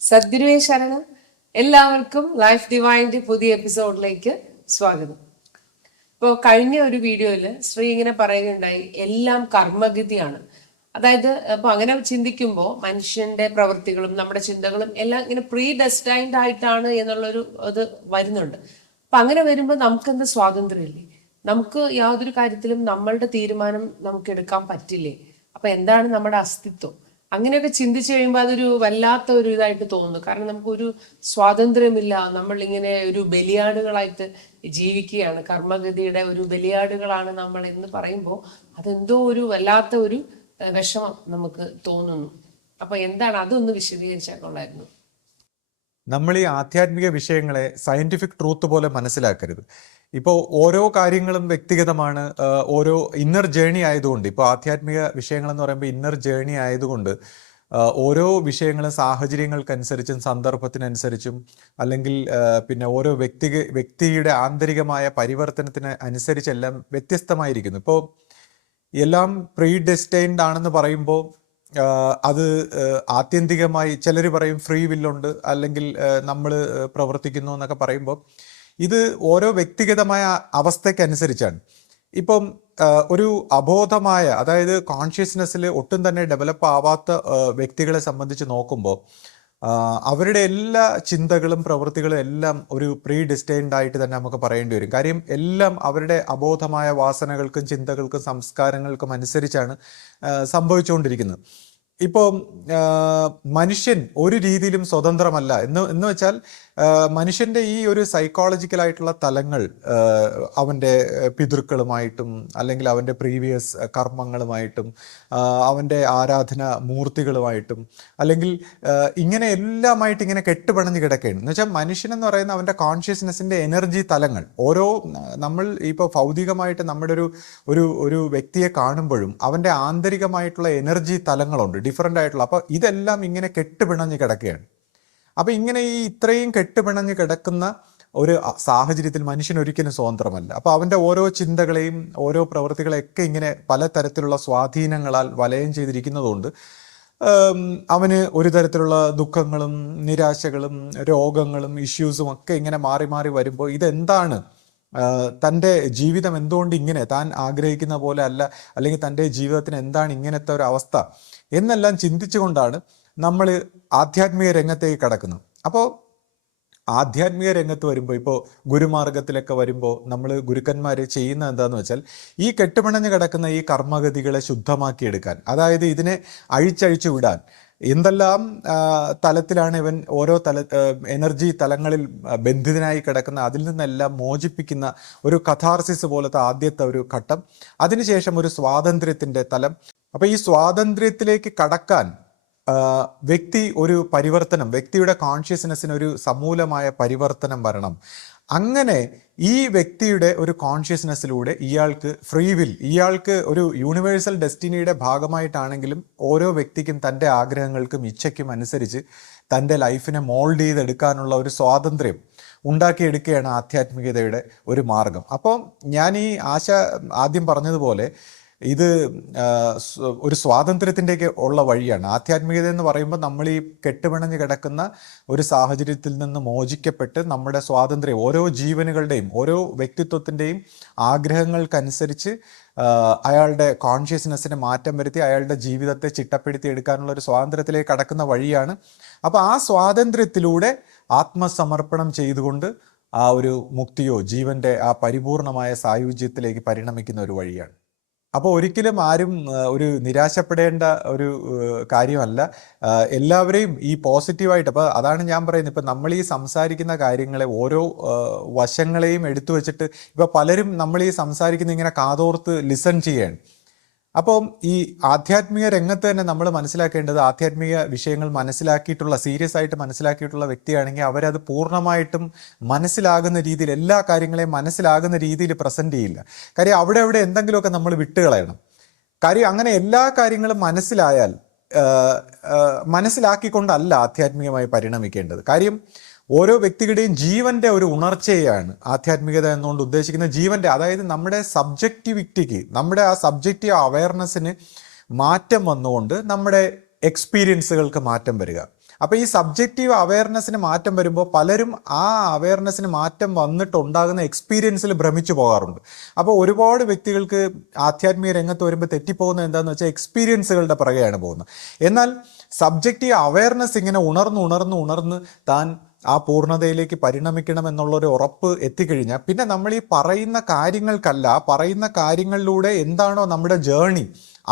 സദ്ഗുരുവേ ശരണം. എല്ലാവർക്കും ലൈഫ് ഡിവൈൻ്റെ പുതിയ എപ്പിസോഡിലേക്ക് സ്വാഗതം. ഇപ്പോൾ കഴിഞ്ഞ ഒരു വീഡിയോയിൽ ശ്രീ ഇങ്ങനെ പറയുകയുണ്ടായി, എല്ലാം കർമ്മഗതിയാണ്. അതായത് അപ്പോൾ അങ്ങനെ ചിന്തിക്കുമ്പോൾ മനുഷ്യന്റെ പ്രവൃത്തികളും നമ്മുടെ ചിന്തകളും എല്ലാം ഇങ്ങനെ പ്രീ ഡെസ്റ്റൈൻഡ് ആയിട്ടാണ് എന്നുള്ളൊരു ഇത് വരുന്നുണ്ട്. അപ്പം അങ്ങനെ വരുമ്പോൾ നമുക്കെന്ത് സ്വാതന്ത്ര്യമില്ലേ? നമുക്ക് യാതൊരു കാര്യത്തിലും നമ്മളുടെ തീരുമാനം നമുക്ക് എടുക്കാൻ പറ്റില്ലേ? അപ്പം എന്താണ് നമ്മുടെ അസ്തിത്വം? അങ്ങനെയൊക്കെ ചിന്തിച്ചു കഴിയുമ്പോൾ അതൊരു വല്ലാത്ത ഒരു ഇതായിട്ട് തോന്നുന്നു. കാരണം നമുക്കൊരു സ്വാതന്ത്ര്യമില്ല, നമ്മളിങ്ങനെ ഒരു ബലിയാടുകളായിട്ട് ജീവിക്കുകയാണ്, കർമ്മഗതിയുടെ ഒരു ബലിയാടുകളാണ് നമ്മൾ എന്ന് പറയുമ്പോൾ അതെന്തോ ഒരു വല്ലാത്ത ഒരു വിഷമം നമുക്ക് തോന്നുന്നു. അപ്പൊ എന്താണ് അതൊന്ന് വിശദീകരിച്ചാൽ കൊള്ളായിരുന്നു. നമ്മൾ ഈ ആധ്യാത്മിക വിഷയങ്ങളെ സയന്റിഫിക് ട്രൂത്ത് പോലെ മനസ്സിലാക്കരുത്. ഇപ്പോൾ ഓരോ കാര്യങ്ങളും വ്യക്തിഗതമാണ്, ഓരോ ഇന്നർ ജേണി ആയതുകൊണ്ട്. ഇപ്പോൾ ആധ്യാത്മിക വിഷയങ്ങളെന്ന് പറയുമ്പോൾ ഇന്നർ ജേണി ആയതുകൊണ്ട് ഓരോ വിഷയങ്ങളും സാഹചര്യങ്ങൾക്കനുസരിച്ചും സന്ദർഭത്തിനനുസരിച്ചും അല്ലെങ്കിൽ പിന്നെ ഓരോ വ്യക്തിയുടെ ആന്തരികമായ പരിവർത്തനത്തിന് അനുസരിച്ചെല്ലാം വ്യത്യസ്തമായിരിക്കുന്നു. ഇപ്പോൾ എല്ലാം പ്രീ ഡെസ്റ്റൈൻഡ് ആണെന്ന് പറയുമ്പോൾ അത് ആത്യന്തികമായി ചിലർ പറയും ഫ്രീ വില്ലുണ്ട്, അല്ലെങ്കിൽ നമ്മൾ പ്രവർത്തിക്കുന്നു എന്നൊക്കെ പറയുമ്പോൾ ഇത് ഓരോ വ്യക്തിഗതമായ അവസ്ഥയ്ക്കനുസരിച്ചാണ്. ഇപ്പം ഒരു അബോധമായ, അതായത് കോൺഷ്യസ്നെസ്സിൽ ഒട്ടും തന്നെ ഡെവലപ്പ് ആവാത്ത വ്യക്തികളെ സംബന്ധിച്ച് നോക്കുമ്പോൾ അവരുടെ എല്ലാ ചിന്തകളും പ്രവൃത്തികളും എല്ലാം ഒരു പ്രീ ഡിസ്റ്റൈൻഡ് ആയിട്ട് തന്നെ നമുക്ക് പറയേണ്ടി വരും. കാര്യം എല്ലാം അവരുടെ അബോധമായ വാസനകൾക്കും ചിന്തകൾക്കും സംസ്കാരങ്ങൾക്കും അനുസരിച്ചാണ് സംഭവിച്ചുകൊണ്ടിരിക്കുന്നത്. ഇപ്പോൾ മനുഷ്യൻ ഒരു രീതിയിലും സ്വതന്ത്രമല്ല എന്ന് വെച്ചാൽ മനുഷ്യൻ്റെ ഈ ഒരു സൈക്കോളജിക്കലായിട്ടുള്ള തലങ്ങൾ അവൻ്റെ പിതൃക്കളുമായിട്ടും അല്ലെങ്കിൽ അവൻ്റെ പ്രീവിയസ് കർമ്മങ്ങളുമായിട്ടും അവൻ്റെ ആരാധന മൂർത്തികളുമായിട്ടും അല്ലെങ്കിൽ ഇങ്ങനെ എല്ലാമായിട്ട് ഇങ്ങനെ കെട്ടുപിണഞ്ഞ് കിടക്കുകയാണ്. എന്ന് വെച്ചാൽ മനുഷ്യനെന്ന് പറയുന്ന അവൻ്റെ കോൺഷ്യസ്നെസ്സിൻ്റെ എനർജി തലങ്ങൾ ഓരോ നമ്മൾ ഇപ്പോൾ ഭൗതികമായിട്ട് നമ്മുടെ ഒരു വ്യക്തിയെ കാണുമ്പോഴും അവൻ്റെ ആന്തരികമായിട്ടുള്ള എനർജി തലങ്ങളുണ്ട്, ഡിഫറൻ്റ് ആയിട്ടുള്ള. അപ്പോൾ ഇതെല്ലാം ഇങ്ങനെ കെട്ടുപിണഞ്ഞ് കിടക്കുകയാണ്. അപ്പം ഇങ്ങനെ ഈ ഇത്രയും കെട്ടുപിണഞ്ഞ് കിടക്കുന്ന ഒരു സാഹചര്യത്തിൽ മനുഷ്യൻ ഒരിക്കലും സ്വതന്ത്രമല്ല. അപ്പോൾ അവൻ്റെ ഓരോ ചിന്തകളെയും ഓരോ പ്രവൃത്തികളെയൊക്കെ ഇങ്ങനെ പലതരത്തിലുള്ള സ്വാധീനങ്ങളാൽ വലയം ചെയ്തിരിക്കുന്നതുകൊണ്ട് അവന് ഒരു തരത്തിലുള്ള ദുഃഖങ്ങളും നിരാശകളും രോഗങ്ങളും ഇഷ്യൂസും ഒക്കെ ഇങ്ങനെ മാറി മാറി വരുമ്പോൾ ഇതെന്താണ്, തൻ്റെ ജീവിതം എന്തുകൊണ്ട് ഇങ്ങനെ, താൻ ആഗ്രഹിക്കുന്ന പോലെ അല്ല, അല്ലെങ്കിൽ തൻ്റെ ജീവിതത്തിന് എന്താണ് ഇങ്ങനത്തെ ഒരു അവസ്ഥ എന്നെല്ലാം ചിന്തിച്ചുകൊണ്ടാണ് നമ്മൾ ആധ്യാത്മിക രംഗത്തേക്ക് കടക്കുന്നത്. അപ്പോൾ ആധ്യാത്മിക രംഗത്ത് വരുമ്പോൾ, ഇപ്പോൾ ഗുരുമാർഗത്തിലൊക്കെ വരുമ്പോൾ നമ്മൾ ഗുരുക്കന്മാർ ചെയ്യുന്ന എന്താന്ന് വെച്ചാൽ ഈ കെട്ടുപിണഞ്ഞ് കിടക്കുന്ന ഈ കർമ്മഗതികളെ ശുദ്ധമാക്കിയെടുക്കാൻ, അതായത് ഇതിനെ അഴിച്ചഴിച്ചു വിടാൻ, എന്തെല്ലാം തലത്തിലാണ് ഇവൻ ഓരോ എനർജി തലങ്ങളിൽ ബന്ധിതനായി കിടക്കുന്ന അതിൽ നിന്നെല്ലാം മോചിപ്പിക്കുന്ന ഒരു കഥാർസിസ് പോലത്തെ ആദ്യത്തെ ഒരു ഘട്ടം. അതിനുശേഷം ഒരു സ്വാതന്ത്ര്യത്തിൻ്റെ തലം. അപ്പോൾ ഈ സ്വാതന്ത്ര്യത്തിലേക്ക് കടക്കാൻ വ്യക്തി ഒരു പരിവർത്തനം, വ്യക്തിയുടെ കോൺഷ്യസ്നെസ്സിന് ഒരു സമൂലമായ പരിവർത്തനം വരണം. അങ്ങനെ ഈ വ്യക്തിയുടെ ഒരു കോൺഷ്യസ്നെസ്സിലൂടെ ഇയാൾക്ക് ഫ്രീ വിൽ, ഇയാൾക്ക് ഒരു യൂണിവേഴ്സൽ ഡെസ്റ്റിനിയുടെ ഭാഗമായിട്ടാണെങ്കിലും ഓരോ വ്യക്തിക്കും തൻ്റെ ആഗ്രഹങ്ങൾക്കും ഇച്ഛയ്ക്കും അനുസരിച്ച് തൻ്റെ ലൈഫിനെ മോൾഡ് ചെയ്തെടുക്കാനുള്ള ഒരു സ്വാതന്ത്ര്യം ഉണ്ടാക്കിയെടുക്കുകയാണ് ആധ്യാത്മികതയുടെ ഒരു മാർഗം. അപ്പോൾ ഞാൻ ഈ ആദ്യം പറഞ്ഞതുപോലെ ഇത് ഒരു സ്വാതന്ത്ര്യത്തിൻ്റെയൊക്കെ ഉള്ള വഴിയാണ്. ആധ്യാത്മികത എന്ന് പറയുമ്പോൾ നമ്മൾ ഈ കെട്ടുപിണഞ്ഞ് കിടക്കുന്ന ഒരു സാഹചര്യത്തിൽ നിന്ന് മോചിക്കപ്പെട്ട് നമ്മുടെ സ്വാതന്ത്ര്യം, ഓരോ ജീവനുകളുടെയും ഓരോ വ്യക്തിത്വത്തിൻ്റെയും ആഗ്രഹങ്ങൾക്കനുസരിച്ച് അയാളുടെ കോൺഷ്യസ്നെസ്സിനെ മാറ്റം വരുത്തി അയാളുടെ ജീവിതത്തെ ചിട്ടപ്പെടുത്തി എടുക്കാനുള്ള ഒരു സ്വാതന്ത്ര്യത്തിലേക്ക് കടക്കുന്ന വഴിയാണ്. അപ്പോൾ ആ സ്വാതന്ത്ര്യത്തിലൂടെ ആത്മസമർപ്പണം ചെയ്തുകൊണ്ട് ആ ഒരു മുക്തിയോ ജീവൻ്റെ ആ പരിപൂർണമായ സായുജ്യത്തിലേക്ക് പരിണമിക്കുന്ന ഒരു വഴിയാണ്. അപ്പോൾ ഒരിക്കലും ആരും ഒരു നിരാശപ്പെടേണ്ട ഒരു കാര്യമല്ല. എല്ലാവരെയും ഈ പോസിറ്റീവായിട്ട്, അപ്പോൾ അതാണ് ഞാൻ പറയുന്നത്, ഇപ്പം നമ്മൾ ഈ സംസാരിക്കുന്ന കാര്യങ്ങളെ ഓരോ വശങ്ങളെയും എടുത്തു വെച്ചിട്ട് ഇപ്പോൾ പലരും നമ്മൾ ഈ സംസാരിക്കുന്ന ഇങ്ങനെ കാതോർത്ത് ലിസൺ ചെയ്യാണ്. അപ്പം ഈ ആധ്യാത്മിക രംഗത്ത് തന്നെ നമ്മൾ മനസ്സിലാക്കേണ്ടത്, ആധ്യാത്മിക വിഷയങ്ങൾ മനസ്സിലാക്കിയിട്ടുള്ള, സീരിയസ് ആയിട്ട് മനസ്സിലാക്കിയിട്ടുള്ള വ്യക്തിയാണെങ്കിൽ അവരത് പൂർണ്ണമായിട്ടും മനസ്സിലാകുന്ന രീതിയിൽ, എല്ലാ കാര്യങ്ങളെയും മനസ്സിലാകുന്ന രീതിയിൽ പ്രസൻറ്റ് ചെയ്യില്ല. കാര്യം അവിടെ എന്തെങ്കിലുമൊക്കെ നമ്മൾ വിട്ടുകളയണം. കാര്യം അങ്ങനെ എല്ലാ കാര്യങ്ങളും മനസ്സിലാക്കിക്കൊണ്ടല്ല ആധ്യാത്മികമായി പരിണമിക്കേണ്ടത്. കാര്യം ഓരോ വ്യക്തിയുടെയും ജീവന്റെ ഒരു ഉണർച്ചയാണ് ആധ്യാത്മികത എന്നുകൊണ്ട് ഉദ്ദേശിക്കുന്നത്. ജീവന്റെ, അതായത് നമ്മുടെ സബ്ജക്റ്റിവിറ്റിക്ക്, നമ്മുടെ ആ സബ്ജക്റ്റീവ് അവയർനെസ്സിന് മാറ്റം വന്നുകൊണ്ട് നമ്മുടെ എക്സ്പീരിയൻസുകൾക്ക് മാറ്റം വരിക. അപ്പോൾ ഈ സബ്ജക്റ്റീവ് അവയർനെസ്സിന് മാറ്റം വരുമ്പോൾ പലരും ആ അവയർനെസ്സിന് മാറ്റം വന്നിട്ടുണ്ടാകുന്ന എക്സ്പീരിയൻസിൽ ഭ്രമിച്ചു പോകാറുണ്ട്. അപ്പോൾ ഒരുപാട് വ്യക്തികൾക്ക് ആധ്യാത്മിക രംഗത്ത് വരുമ്പോൾ തെറ്റിപ്പോകുന്നത് എന്താണെന്ന് വെച്ചാൽ എക്സ്പീരിയൻസുകളുടെ പിറകെയാണ് പോകുന്നത്. എന്നാൽ സബ്ജക്റ്റീവ് അവയർനെസ് ഇങ്ങനെ ഉണർന്ന് താൻ ആ പൂർണ്ണതയിലേക്ക് പരിണമിക്കണം എന്നുള്ളൊരു ഉറപ്പ് എത്തിക്കഴിഞ്ഞാൽ പിന്നെ നമ്മൾ ഈ പറയുന്ന കാര്യങ്ങൾക്കല്ല, പറയുന്ന കാര്യങ്ങളിലൂടെ എന്താണോ നമ്മുടെ ജേർണി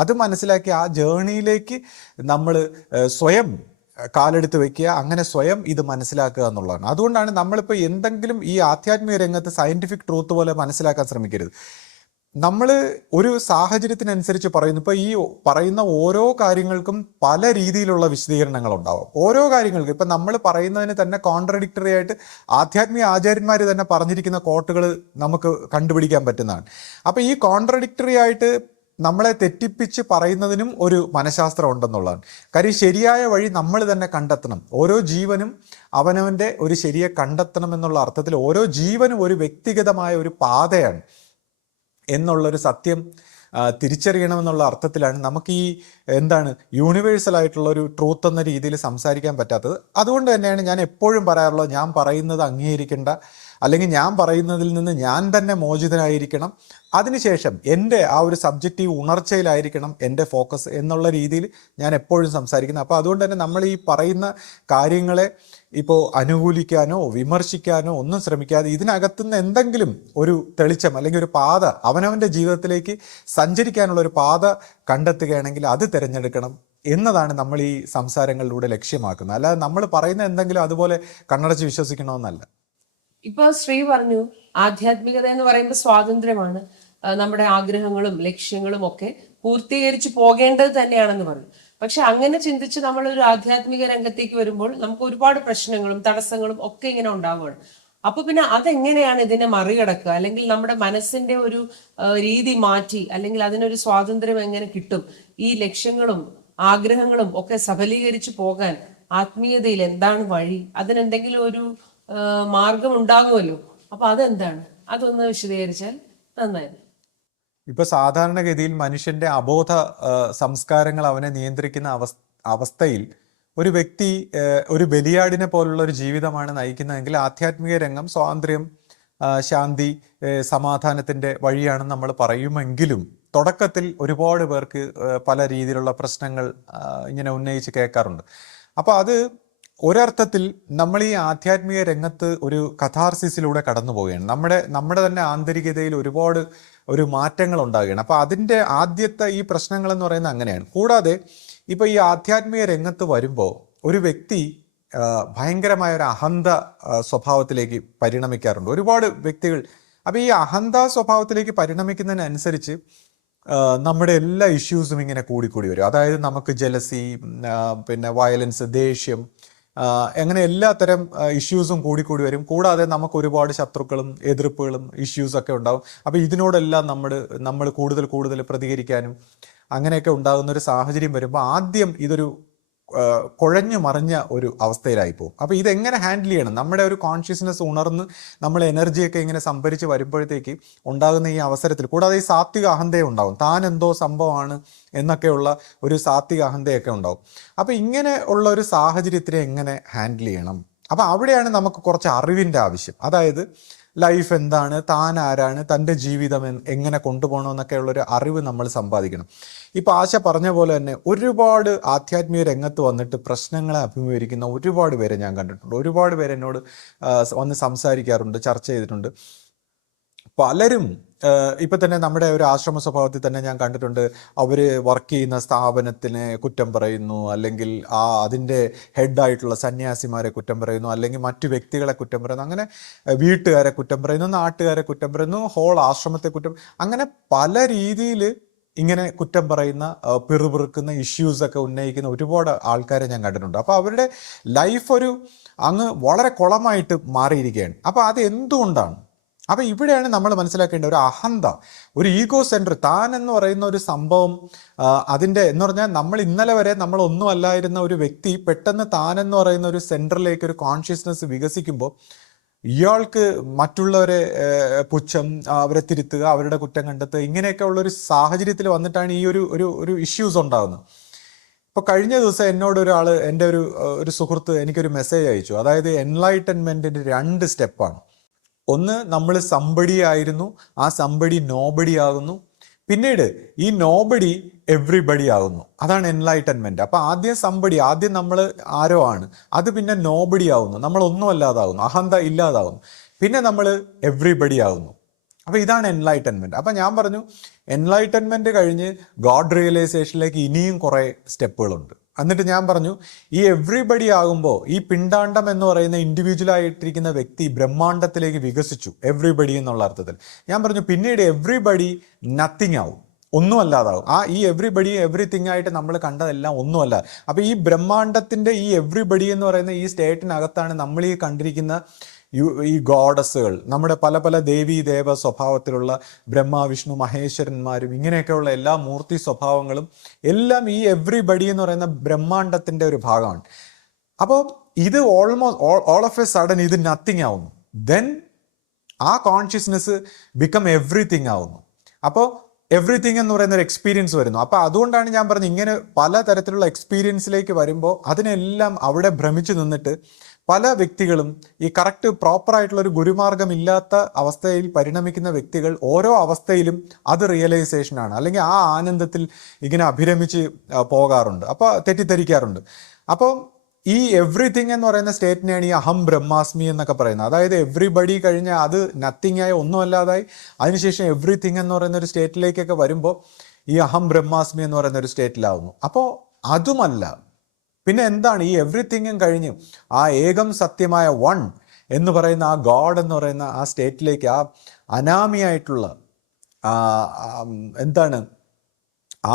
അത് മനസ്സിലാക്കി ആ ജേർണിയിലേക്ക് നമ്മൾ സ്വയം കാലെടുത്ത് വെക്കുക, അങ്ങനെ സ്വയം ഇത് മനസ്സിലാക്കുക എന്നുള്ളതാണ്. അതുകൊണ്ടാണ് നമ്മളിപ്പോൾ എന്തെങ്കിലും ഈ ആധ്യാത്മിക രംഗത്ത് സയൻറ്റിഫിക് ട്രൂത്ത് പോലെ മനസ്സിലാക്കാൻ ശ്രമിക്കരുത്. നമ്മൾ ഒരു സാഹചര്യത്തിനനുസരിച്ച് പറയുന്നു. ഇപ്പോൾ ഈ പറയുന്ന ഓരോ കാര്യങ്ങൾക്കും പല രീതിയിലുള്ള വിശദീകരണങ്ങൾ ഉണ്ടാവും. ഓരോ കാര്യങ്ങൾക്കും ഇപ്പം നമ്മൾ പറയുന്നതിന് തന്നെ കോൺട്രഡിക്ടറി ആയിട്ട് ആധ്യാത്മിക ആചാര്യന്മാർ തന്നെ പറഞ്ഞിരിക്കുന്ന കോട്ടുകൾ നമുക്ക് കണ്ടുപിടിക്കാൻ പറ്റുന്നതാണ്. അപ്പോൾ ഈ കോൺട്രഡിക്ടറി ആയിട്ട് നമ്മളെ തെറ്റിപ്പിച്ച് പറയുന്നതിനും ഒരു മനഃശാസ്ത്രം ഉണ്ടെന്നുള്ളതാണ്. കാര്യം ശരിയായ വഴി നമ്മൾ തന്നെ കണ്ടെത്തണം. ഓരോ ജീവനും അവനവൻ്റെ ഒരു ശരിയെ കണ്ടെത്തണം എന്നുള്ള അർത്ഥത്തിൽ ഓരോ ജീവനും ഒരു വ്യക്തിഗതമായ ഒരു പാതയാണ് എന്നുള്ളൊരു സത്യം തിരിച്ചറിയണമെന്നുള്ള അർത്ഥത്തിലാണ് നമുക്ക് ഈ യൂണിവേഴ്സൽ ആയിട്ടുള്ള ഒരു ട്രൂത്ത് എന്ന രീതിയിൽ സംസാരിക്കാൻ പറ്റാത്തത്. അതുകൊണ്ട് തന്നെയാണ് ഞാൻ എപ്പോഴും പറയാറുള്ളത്, ഞാൻ പറയുന്നത് അംഗീകരിക്കേണ്ട, അല്ലെങ്കിൽ ഞാൻ പറയുന്നതിൽ നിന്ന് ഞാൻ തന്നെ മോചിതനായിരിക്കണം, അതിനുശേഷം എൻ്റെ ആ ഒരു സബ്ജക്റ്റീവ് ഉണർച്ചയിലായിരിക്കണം എൻ്റെ ഫോക്കസ് എന്നുള്ള രീതിയിൽ ഞാൻ എപ്പോഴും സംസാരിക്കുന്നത്. അപ്പോൾ അതുകൊണ്ട് തന്നെ നമ്മൾ ഈ പറയുന്ന കാര്യങ്ങളെ ഇപ്പോൾ അനുകൂലിക്കാനോ വിമർശിക്കാനോ ഒന്നും ശ്രമിക്കാതെ ഇതിനകത്തുനിന്ന് എന്തെങ്കിലും ഒരു തെളിച്ചം അല്ലെങ്കിൽ ഒരു പാത അവനവൻ്റെ ജീവിതത്തിലേക്ക് സഞ്ചരിക്കാനുള്ള ഒരു പാത കണ്ടെത്തുകയാണെങ്കിൽ അത് തിരഞ്ഞെടുക്കണം എന്നതാണ് നമ്മൾ ഈ സംസാരങ്ങളിലൂടെ ലക്ഷ്യമാക്കുന്നത്. അല്ലാതെ നമ്മൾ പറയുന്ന എന്തെങ്കിലും അതുപോലെ കണ്ണടച്ച് വിശ്വസിക്കണമെന്നല്ല. ഇപ്പൊ ശ്രീ പറഞ്ഞു ആധ്യാത്മികത എന്ന് പറയുമ്പോൾ സ്വാതന്ത്ര്യമാണ്, നമ്മുടെ ആഗ്രഹങ്ങളും ലക്ഷ്യങ്ങളും ഒക്കെ പൂർത്തീകരിച്ച് പോകേണ്ടത് തന്നെയാണെന്ന് പറഞ്ഞു. പക്ഷെ അങ്ങനെ ചിന്തിച്ച് നമ്മൾ ഒരു ആധ്യാത്മിക രംഗത്തേക്ക് വരുമ്പോൾ നമുക്ക് ഒരുപാട് പ്രശ്നങ്ങളും തടസ്സങ്ങളും ഒക്കെ ഇങ്ങനെ ഉണ്ടാവുകയാണ്. അപ്പൊ പിന്നെ അതെങ്ങനെയാണ് ഇതിനെ മറികടക്കുക, അല്ലെങ്കിൽ നമ്മുടെ മനസ്സിന്റെ ഒരു രീതി മാറ്റി, അല്ലെങ്കിൽ അതിനൊരു സ്വാതന്ത്ര്യം എങ്ങനെ കിട്ടും? ഈ ലക്ഷ്യങ്ങളും ആഗ്രഹങ്ങളും ഒക്കെ സഫലീകരിച്ചു പോകാൻ ആത്മീയതയിൽ എന്താണ് വഴി? അതിനെന്തെങ്കിലും ഒരു മാർഗം ഉണ്ടാകുമല്ലോ. അപ്പൊ അതെന്താണ്? അതൊന്ന് വിശദീകരിച്ചാൽ നന്നായിരുന്നു. ഇപ്പൊ സാധാരണഗതിയിൽ മനുഷ്യന്റെ അബോധ സംസ്കാരങ്ങൾ അവനെ നിയന്ത്രിക്കുന്ന അവസ്ഥയിൽ ഒരു വ്യക്തി ഒരു ബലിയാടിനെ പോലുള്ള ഒരു ജീവിതമാണ് നയിക്കുന്നതെങ്കിൽ ആധ്യാത്മിക രംഗം സ്വാതന്ത്ര്യം, ശാന്തി, സമാധാനത്തിന്റെ വഴിയാണെന്ന് നമ്മൾ പറയുമെങ്കിലും തുടക്കത്തിൽ ഒരുപാട് പേർക്ക് പല രീതിയിലുള്ള പ്രശ്നങ്ങൾ ഇങ്ങനെ ഉന്നയിച്ച് കേൾക്കാറുണ്ട്. അപ്പോൾ അത് ഒരർത്ഥത്തിൽ നമ്മൾ ഈ ആധ്യാത്മിക രംഗത്ത് ഒരു കഥാർസിസിലൂടെ കടന്നു പോവുകയാണ്. നമ്മുടെ തന്നെ ആന്തരികതയിൽ ഒരുപാട് ഒരു മാറ്റങ്ങൾ ഉണ്ടാവുകയാണ്. അപ്പോൾ അതിൻ്റെ ആദ്യത്തെ ഈ പ്രശ്നങ്ങൾ എന്ന് പറയുന്നത് അങ്ങനെയാണ്. കൂടാതെ ഇപ്പോൾ ഈ ആധ്യാത്മിക രംഗത്ത് വരുമ്പോൾ ഒരു വ്യക്തി ഭയങ്കരമായ ഒരു അഹന്ത സ്വഭാവത്തിലേക്ക് പരിണമിക്കാറുണ്ട് ഒരുപാട് വ്യക്തികൾ. അപ്പോൾ ഈ അഹന്ത സ്വഭാവത്തിലേക്ക് പരിണമിക്കുന്നതിനനുസരിച്ച് നമ്മുടെ എല്ലാ ഇഷ്യൂസും ഇങ്ങനെ കൂടിക്കൂടി വരും. അതായത് നമുക്ക് ജലസി, പിന്നെ വയലൻസ്, ദേഷ്യം, അങ്ങനെ എല്ലാത്തരം ഇഷ്യൂസും കൂടിക്കൂടി വരും. കൂടാതെ നമുക്ക് ഒരുപാട് ശത്രുക്കളും എതിർപ്പുകളും ഇഷ്യൂസൊക്കെ ഉണ്ടാവും. അപ്പോൾ ഇതിനോടെല്ലാം നമ്മൾ കൂടുതൽ പ്രതികരിക്കാനും അങ്ങനെയൊക്കെ ഉണ്ടാകുന്ന ഒരു സാഹചര്യം വരുമ്പോൾ ആദ്യം ഇതൊരു കുഴഞ്ഞു മറിഞ്ഞ ഒരു അവസ്ഥയിലായി പോകും. അപ്പോൾ ഇതെങ്ങനെ ഹാൻഡിൽ ചെയ്യണം? നമ്മുടെ ഒരു കോൺഷ്യസ്നെസ് ഉണർന്ന് നമ്മൾ എനർജിയൊക്കെ ഇങ്ങനെ സംഭരിച്ച് വരുമ്പോഴത്തേക്ക് ഉണ്ടാകുന്ന ഈ അവസരത്തിൽ, കൂടാതെ ഈ സാത്വിക അഹന്തയും ഉണ്ടാകും, താൻ എന്തോ സംഭവമാണ് എന്നൊക്കെയുള്ള ഒരു സാത്വിക അഹന്തയൊക്കെ ഉണ്ടാവും. അപ്പോൾ ഇങ്ങനെ ഉള്ള ഒരു സാഹചര്യത്തിനെ എങ്ങനെ ഹാൻഡിൽ ചെയ്യണം? അപ്പോൾ അവിടെയാണ് നമുക്ക് കുറച്ച് അറിവിൻ്റെ ആവശ്യം. അതായത് ലൈഫ് എന്താണ്, താൻ ആരാണ്, തൻ്റെ ജീവിതം എങ്ങനെ കൊണ്ടുപോകണമെന്നൊക്കെയുള്ളൊരു അറിവ് നമ്മൾ സമ്പാദിക്കണം. ഇപ്പോൾ ആശ പറഞ്ഞ പോലെ തന്നെ ഒരുപാട് ആധ്യാത്മിക രംഗത്ത് വന്നിട്ട് പ്രശ്നങ്ങളെ അഭിമുഖീകരിക്കുന്ന ഒരുപാട് പേരെ ഞാൻ കണ്ടിട്ടുണ്ട്. ഒരുപാട് പേര് എന്നോട് വന്ന് സംസാരിക്കാറുണ്ട്, ചർച്ച ചെയ്തിട്ടുണ്ട്. പലരും ഇപ്പം തന്നെ നമ്മുടെ ഒരു ആശ്രമ സ്വഭാവത്തിൽ തന്നെ ഞാൻ കണ്ടിട്ടുണ്ട്. അവർ വർക്ക് ചെയ്യുന്ന സ്ഥാപനത്തിനെ കുറ്റം പറയുന്നു, അല്ലെങ്കിൽ അതിൻ്റെ ഹെഡായിട്ടുള്ള സന്യാസിമാരെ കുറ്റം പറയുന്നു, അല്ലെങ്കിൽ മറ്റു വ്യക്തികളെ കുറ്റം പറയുന്നു, അങ്ങനെ വീട്ടുകാരെ കുറ്റം പറയുന്നു, നാട്ടുകാരെ കുറ്റം പറയുന്നു, ഹോൾ ആശ്രമത്തെ കുറ്റം, അങ്ങനെ പല രീതിയിൽ ഇങ്ങനെ കുറ്റം പറയുന്ന, പിറുപിറുക്കുന്ന, ഇഷ്യൂസൊക്കെ ഉന്നയിക്കുന്ന ഒരുപാട് ആൾക്കാരെ ഞാൻ കണ്ടിട്ടുണ്ട്. അപ്പോൾ അവരുടെ ലൈഫ് അങ്ങ് വളരെ കുളമായിട്ട് മാറിയിരിക്കുകയാണ്. അപ്പോൾ അത് എന്തുകൊണ്ടാണ്? അപ്പോൾ ഇവിടെയാണ് നമ്മൾ മനസ്സിലാക്കേണ്ട ഒരു അഹന്ത, ഒരു ഈഗോ സെൻറ്റർ, താൻ എന്ന് പറയുന്ന ഒരു സംഭവം, അതിൻ്റെ എന്ന് പറഞ്ഞാൽ നമ്മൾ ഇന്നലെ വരെ നമ്മളൊന്നും അല്ലായിരുന്ന ഒരു വ്യക്തി പെട്ടെന്ന് താൻ എന്ന് പറയുന്ന ഒരു സെൻറ്ററിലേക്ക് ഒരു കോൺഷ്യസ്നെസ് വികസിക്കുമ്പോൾ ഇയാൾക്ക് മറ്റുള്ളവരെ പുച്ഛം, അവരെ തിരുത്തുക, അവരുടെ കുറ്റം കണ്ടെത്തുക, ഇങ്ങനെയൊക്കെ ഉള്ളൊരു സാഹചര്യത്തിൽ വന്നിട്ടാണ് ഈ ഒരു ഇഷ്യൂസ് ഉണ്ടാകുന്നത്. ഇപ്പോൾ കഴിഞ്ഞ ദിവസം എന്നോട് ഒരാൾ, എൻ്റെ ഒരു സുഹൃത്ത് എനിക്കൊരു മെസ്സേജ് അയച്ചു. അതായത് എൻലൈറ്റൻമെൻറ്റിൻ്റെ 2 സ്റ്റെപ്പാണ്. ഒന്ന്, നമ്മൾ സംബടി ആയിരുന്നു, ആ സംബടി നോബഡി ആകുന്നു. പിന്നീട് ഈ നോബഡി എവ്രിബഡി ആകുന്നു. അതാണ് എൻലൈറ്റൻമെന്റ്. അപ്പൊ ആദ്യം സംബടി, ആദ്യം നമ്മൾ ആരോ ആണ്, അത് പിന്നെ നോബഡി ആവുന്നു, നമ്മൾ ഒന്നും അല്ലാതാവുന്നു, അഹന്ത ഇല്ലാതാവുന്നു, പിന്നെ നമ്മൾ എവ്രിബഡി ആകുന്നു. അപ്പൊ ഇതാണ് എൻലൈറ്റൻമെന്റ്. അപ്പൊ ഞാൻ പറഞ്ഞു, എൻലൈറ്റൻമെന്റ് കഴിഞ്ഞ് ഗോഡ് റിയലൈസേഷനിലേക്ക് ഇനിയും കുറെ സ്റ്റെപ്പുകളുണ്ട്. എന്നിട്ട് ഞാൻ പറഞ്ഞു, ഈ എവ്രിബഡി ആകുമ്പോൾ ഈ പിണ്ടാണ്ടം എന്ന് പറയുന്ന ഇൻഡിവിജ്വൽ ആയിട്ടിരിക്കുന്ന വ്യക്തി ബ്രഹ്മാണ്ടത്തിലേക്ക് വികസിച്ചു, എവ്രിബഡി എന്നുള്ള അർത്ഥത്തിൽ. ഞാൻ പറഞ്ഞു, പിന്നീട് എവ്രിബഡി നത്തിങ് ആവും, ഒന്നും അല്ലാതാവും. ഈ എവ്രിബഡി എവ്രിതിങ് ആയിട്ട് നമ്മൾ കണ്ടതെല്ലാം ഒന്നുമല്ല. അപ്പൊ ഈ ബ്രഹ്മാണ്ടത്തിന്റെ ഈ എവ്രിബഡി എന്ന് പറയുന്ന ഈ സ്റ്റേറ്റിനകത്താണ് നമ്മൾ ഈ കണ്ടിരിക്കുന്ന ഈ ഗോഡസുകൾ, നമ്മുടെ പല പല ദേവീ ദേവ സ്വഭാവത്തിലുള്ള ബ്രഹ്മ വിഷ്ണു മഹേശ്വരന്മാരും ഇങ്ങനെയൊക്കെയുള്ള എല്ലാ മൂർത്തി സ്വഭാവങ്ങളും എല്ലാം ഈ എവ്രിബഡി എന്ന് പറയുന്ന ബ്രഹ്മാണ്ടത്തിന്റെ ഒരു ഭാഗമാണ്. അപ്പോൾ ഇത് ഓൾ ഓഫ് എ സഡൻ ഇത് നത്തിങ് ആവുന്നു. ദെൻ ആ കോൺഷ്യസ്നെസ് ബിക്കം എവ്രിതിങ് ആവുന്നു. അപ്പോൾ എവ്രിതിങ് എന്ന് പറയുന്ന ഒരു എക്സ്പീരിയൻസ് വരുന്നു. അപ്പോൾ അതുകൊണ്ടാണ് ഞാൻ പറഞ്ഞത്, ഇങ്ങനെ പല തരത്തിലുള്ള എക്സ്പീരിയൻസിലേക്ക് വരുമ്പോൾ അതിനെല്ലാം അവിടെ ഭ്രമിച്ചു നിന്നിട്ട് പല വ്യക്തികളും ഈ കറക്റ്റ് പ്രോപ്പറായിട്ടുള്ള ഒരു ഗുരുമാർഗം ഇല്ലാത്ത അവസ്ഥയിൽ പരിണമിക്കുന്ന വ്യക്തികൾ ഓരോ അവസ്ഥയിലും അത് റിയലൈസേഷനാണ്, അല്ലെങ്കിൽ ആ ആനന്ദത്തിൽ ഇങ്ങനെ അഭിരമിച്ച് പോകാറുണ്ട്, അപ്പോൾ തെറ്റിദ്ധരിക്കാറുണ്ട്. അപ്പോൾ ഈ എവ്രിതിങ് എന്ന് പറയുന്ന സ്റ്റേറ്റിനെയാണ് ഈ അഹം ബ്രഹ്മാസ്മി എന്നൊക്കെ പറയുന്നത്. അതായത് എവ്രിബഡി കഴിഞ്ഞാൽ അത് നത്തിങ് ആയി, ഒന്നും അല്ലാതായി, അതിനുശേഷം എവ്രിതിങ് എന്ന് പറയുന്ന ഒരു സ്റ്റേറ്റിലേക്കൊക്കെ വരുമ്പോൾ ഈ അഹം ബ്രഹ്മാസ്മി എന്ന് പറയുന്ന ഒരു സ്റ്റേറ്റിലാവുന്നു. അപ്പോൾ അതുമല്ല, പിന്നെ എന്താണ് ഈ എവ്രിതിങ്ങും കഴിഞ്ഞ് ആ ഏകം സത്യമായ വൺ എന്ന് പറയുന്ന ആ ഗോഡ് എന്ന് പറയുന്ന ആ സ്റ്റേറ്റിലേക്ക്, ആ അനാമിയായിട്ടുള്ള എന്താണ്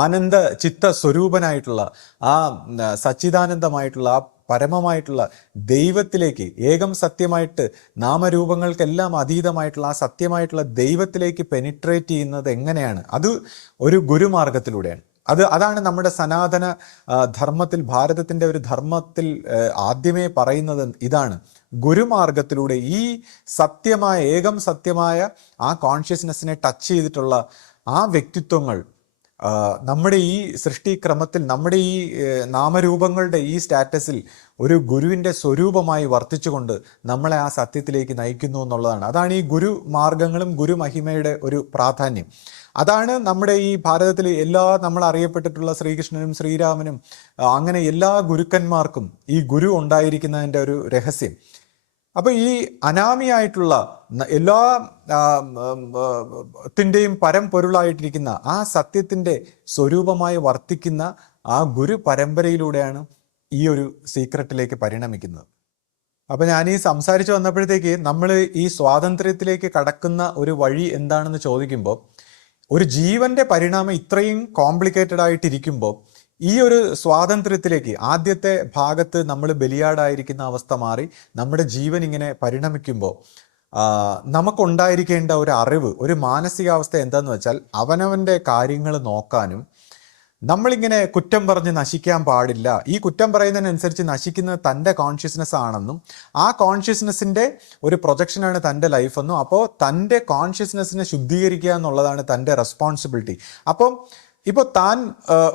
ആനന്ദ ചിത്ത സ്വരൂപനായിട്ടുള്ള ആ സച്ചിദാനന്ദമായിട്ടുള്ള ആ പരമമായിട്ടുള്ള ദൈവത്തിലേക്ക്, ഏകം സത്യമായിട്ട് നാമരൂപങ്ങൾക്കെല്ലാം അതീതമായിട്ടുള്ള ആ സത്യമായിട്ടുള്ള ദൈവത്തിലേക്ക് പെനിട്രേറ്റ് ചെയ്യുന്നത് എങ്ങനെയാണ്? അത് ഒരു ഗുരുമാർഗത്തിലൂടെയാണ്. അതാണ് നമ്മുടെ സനാതന ധർമ്മത്തിൽ, ഭാരതത്തിൻ്റെ ഒരു ധർമ്മത്തിൽ ആദ്യമേ പറയുന്നത് ഇതാണ്. ഗുരുമാർഗത്തിലൂടെ ഈ സത്യമായ, ഏകം സത്യമായ ആ കോൺഷ്യസ്നെസ്സിനെ ടച്ച് ചെയ്തിട്ടുള്ള ആ വ്യക്തിത്വങ്ങൾ നമ്മുടെ ഈ സൃഷ്ടിക്രമത്തിൽ, നമ്മുടെ ഈ നാമരൂപങ്ങളുടെ ഈ സ്റ്റാറ്റസിൽ ഒരു ഗുരുവിൻ്റെ സ്വരൂപമായി വർത്തിച്ചുകൊണ്ട് നമ്മളെ ആ സത്യത്തിലേക്ക് നയിക്കുന്നു എന്നുള്ളതാണ്. അതാണ് ഈ ഗുരുമാർഗങ്ങളും ഗുരുമഹിമയുടെ ഒരു പ്രാധാന്യം. അതാണ് നമ്മുടെ ഈ ഭാരതത്തിൽ നമ്മൾ അറിയപ്പെട്ടിട്ടുള്ള ശ്രീകൃഷ്ണനും ശ്രീരാമനും അങ്ങനെ എല്ലാ ഗുരുക്കന്മാർക്കും ഈ ഗുരു ഉണ്ടായിരിക്കുന്നതിൻ്റെ ഒരു രഹസ്യം. അപ്പൊ ഈ അനാമിയായിട്ടുള്ള എല്ലാ ത്തിൻ്റെയും പരമ്പൊരുളായിട്ടിരിക്കുന്ന ആ സത്യത്തിൻ്റെ സ്വരൂപമായി വർത്തിക്കുന്ന ആ ഗുരു പരമ്പരയിലൂടെയാണ് ഈ ഒരു സീക്രട്ടിലേക്ക് പരിണമിക്കുന്നത്. അപ്പൊ ഞാൻ ഈ സംസാരിച്ചു വന്നപ്പോഴത്തേക്ക് നമ്മൾ ഈ സ്വാതന്ത്ര്യത്തിലേക്ക് കടക്കുന്ന ഒരു വഴി എന്താണെന്ന് ചോദിക്കുമ്പോൾ, ഒരു ജീവന്റെ പരിണാമം ഇത്രയും കോംപ്ലിക്കേറ്റഡ് ആയിട്ടിരിക്കുമ്പോൾ ഈ ഒരു സ്വാതന്ത്ര്യത്തിലേക്ക് ആദ്യത്തെ ഭാഗത്ത് നമ്മൾ ബലിയാടായിരിക്കുന്ന അവസ്ഥ മാറി നമ്മുടെ ജീവൻ ഇങ്ങനെ പരിണമിക്കുമ്പോൾ നമുക്കുണ്ടായിരിക്കേണ്ട ഒരു അറിവ്, ഒരു മാനസികാവസ്ഥ എന്താന്ന് വെച്ചാൽ, അവനവൻ്റെ കാര്യങ്ങൾ നോക്കാനും, നമ്മളിങ്ങനെ കുറ്റം പറഞ്ഞ് നശിക്കാൻ പാടില്ല. ഈ കുറ്റം പറയുന്നതിനനുസരിച്ച് നശിക്കുന്നത് തൻ്റെ കോൺഷ്യസ്നെസ് ആണെന്നും ആ കോൺഷ്യസ്നെസ്സിൻ്റെ ഒരു പ്രൊജക്ഷനാണ് തൻ്റെ ലൈഫെന്നും, അപ്പോൾ തൻ്റെ കോൺഷ്യസ്നെസ്സിനെ ശുദ്ധീകരിക്കുക എന്നുള്ളതാണ് തൻ്റെ റെസ്പോൺസിബിലിറ്റി. അപ്പം ഇപ്പോൾ താൻ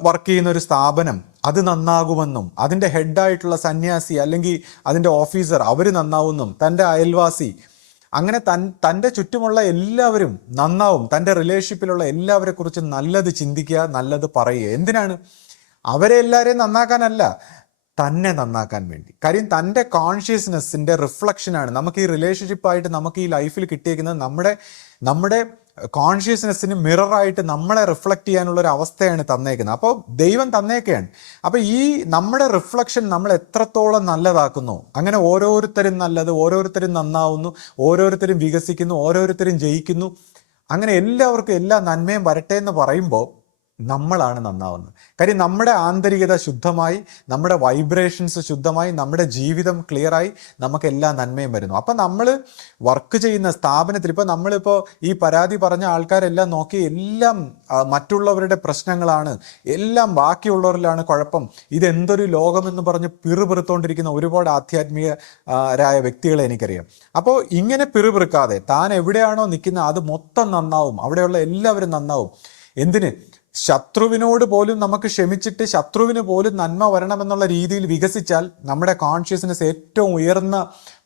വർക്ക് ചെയ്യുന്ന ഒരു സ്ഥാപനം അത് നന്നാകുമെന്നും, അതിൻ്റെ ഹെഡായിട്ടുള്ള സന്യാസി അല്ലെങ്കിൽ അതിൻ്റെ ഓഫീസർ അവർ നന്നാവുമെന്നും, തൻ്റെ അയൽവാസി, അങ്ങനെ തൻ്റെ ചുറ്റുമുള്ള എല്ലാവരും നന്നാവും, തൻ്റെ റിലേഷൻഷിപ്പിലുള്ള എല്ലാവരെ കുറിച്ച് നല്ലത് ചിന്തിക്കുക, നല്ലത് പറയുക. എന്തിനാണ്? അവരെ എല്ലാവരെയും നന്നാക്കാനല്ല, തന്നെ നന്നാക്കാൻ വേണ്ടി. കാര്യം തൻ്റെ കോൺഷ്യസ്നെസ്സിൻ്റെ റിഫ്ലക്ഷനാണ് നമുക്ക് ഈ റിലേഷൻഷിപ്പായിട്ട്, നമുക്ക് ഈ ലൈഫിൽ കിട്ടിയിരിക്കുന്നത് നമ്മുടെ കോൺഷ്യസ്നെസ്സിന് മിററായിട്ട് നമ്മളെ റിഫ്ലക്റ്റ് ചെയ്യാനുള്ള ഒരു അവസ്ഥയാണ് തന്നേക്കുന്നത്. അപ്പോൾ ദൈവം തന്നേക്കെയാണ്. അപ്പോൾ ഈ നമ്മുടെ റിഫ്ലക്ഷൻ നമ്മൾ എത്രത്തോളം നല്ലതാക്കുന്നു, അങ്ങനെ ഓരോരുത്തരും നല്ലത്, ഓരോരുത്തരും നന്നാവുന്നു, ഓരോരുത്തരും വികസിക്കുന്നു, ഓരോരുത്തരും ജയിക്കുന്നു, അങ്ങനെ എല്ലാവർക്കും എല്ലാ നന്മയും വരട്ടെ എന്ന് പറയുമ്പോൾ നമ്മളാണ് നന്നാവുന്നത്. കാര്യം നമ്മുടെ ആന്തരികത ശുദ്ധമായി, നമ്മുടെ വൈബ്രേഷൻസ് ശുദ്ധമായി, നമ്മുടെ ജീവിതം ക്ലിയറായി നമുക്ക് എല്ലാ നന്മയും വരുന്നു. അപ്പം നമ്മൾ വർക്ക് ചെയ്യുന്ന സ്ഥാപനത്തിൽ, ഇപ്പോൾ നമ്മളിപ്പോൾ ഈ പരാതി പറഞ്ഞ ആൾക്കാരെല്ലാം നോക്കി എല്ലാം മറ്റുള്ളവരുടെ പ്രശ്നങ്ങളാണ്, എല്ലാം ബാക്കിയുള്ളവരിലാണ് കുഴപ്പം, ഇതെന്തൊരു ലോകമെന്ന് പറഞ്ഞ് പിറുപിറുത്തോണ്ടിരിക്കുന്ന ഒരുപാട് ആധ്യാത്മികരായ വ്യക്തികളെ എനിക്കറിയാം. അപ്പോൾ ഇങ്ങനെ പിറുപിറുക്കാതെ താൻ എവിടെയാണോ നിൽക്കുന്നത് അത് മൊത്തം നന്നാവും, അവിടെയുള്ള എല്ലാവരും നന്നാവും. എന്തിന്? ശത്രുവിനോട് പോലും നമുക്ക് ക്ഷമിച്ചിട്ട് ശത്രുവിന് പോലും നന്മ വരണമെന്നുള്ള രീതിയിൽ വികസിച്ചാൽ നമ്മുടെ കോൺഷ്യസ്നെസ് ഏറ്റവും ഉയർന്ന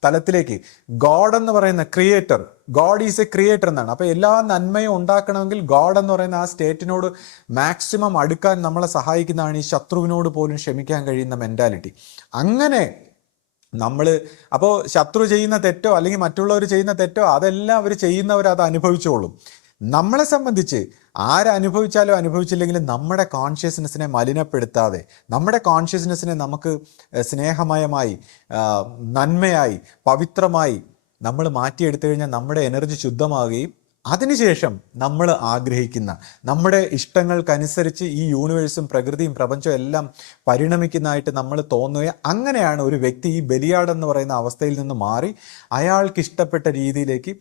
തലത്തിലേക്ക്, ഗോഡ് എന്ന് പറയുന്ന creator, God is A creator എന്നാണ്. അപ്പോൾ എല്ലാ നന്മയും ഉണ്ടാക്കണമെങ്കിൽ ഗോഡ് എന്ന് പറയുന്ന ആ സ്റ്റേറ്റിനോട് മാക്സിമം അടുക്കാൻ നമ്മളെ സഹായിക്കുന്നതാണ് ഈ ശത്രുവിനോട് പോലും ക്ഷമിക്കാൻ കഴിയുന്ന മെൻറ്റാലിറ്റി. അങ്ങനെ അപ്പോൾ ശത്രു ചെയ്യുന്ന തെറ്റോ അല്ലെങ്കിൽ മറ്റുള്ളവർ ചെയ്യുന്ന തെറ്റോ അതെല്ലാം അവർ ചെയ്യുന്നവർ അത് അനുഭവിച്ചോളും. നമ്മളെ സംബന്ധിച്ച് ആരനുഭവിച്ചാലും അനുഭവിച്ചില്ലെങ്കിലും നമ്മുടെ കോൺഷ്യസ്നെസ്സിനെ മലിനപ്പെടുത്താതെ, നമ്മുടെ കോൺഷ്യസ്നെസ്സിനെ നമുക്ക് സ്നേഹമയമായി, നന്മയായി, പവിത്രമായി നമ്മൾ മാറ്റിയെടുത്തു കഴിഞ്ഞാൽ നമ്മുടെ എനർജി ശുദ്ധമാവുകയും അതിനുശേഷം നമ്മൾ ആഗ്രഹിക്കുന്ന നമ്മുടെ ഇഷ്ടങ്ങൾക്കനുസരിച്ച് ഈ യൂണിവേഴ്സും പ്രകൃതിയും പ്രപഞ്ചവും എല്ലാം പരിണമിക്കുന്നതായിട്ട് നമ്മൾ തോന്നുക. അങ്ങനെയാണ് ഒരു വ്യക്തി ഈ ബലിയാടെന്ന് പറയുന്ന അവസ്ഥയിൽ നിന്ന് മാറി അയാൾക്ക് ഇഷ്ടപ്പെട്ട രീതിയിലേക്ക്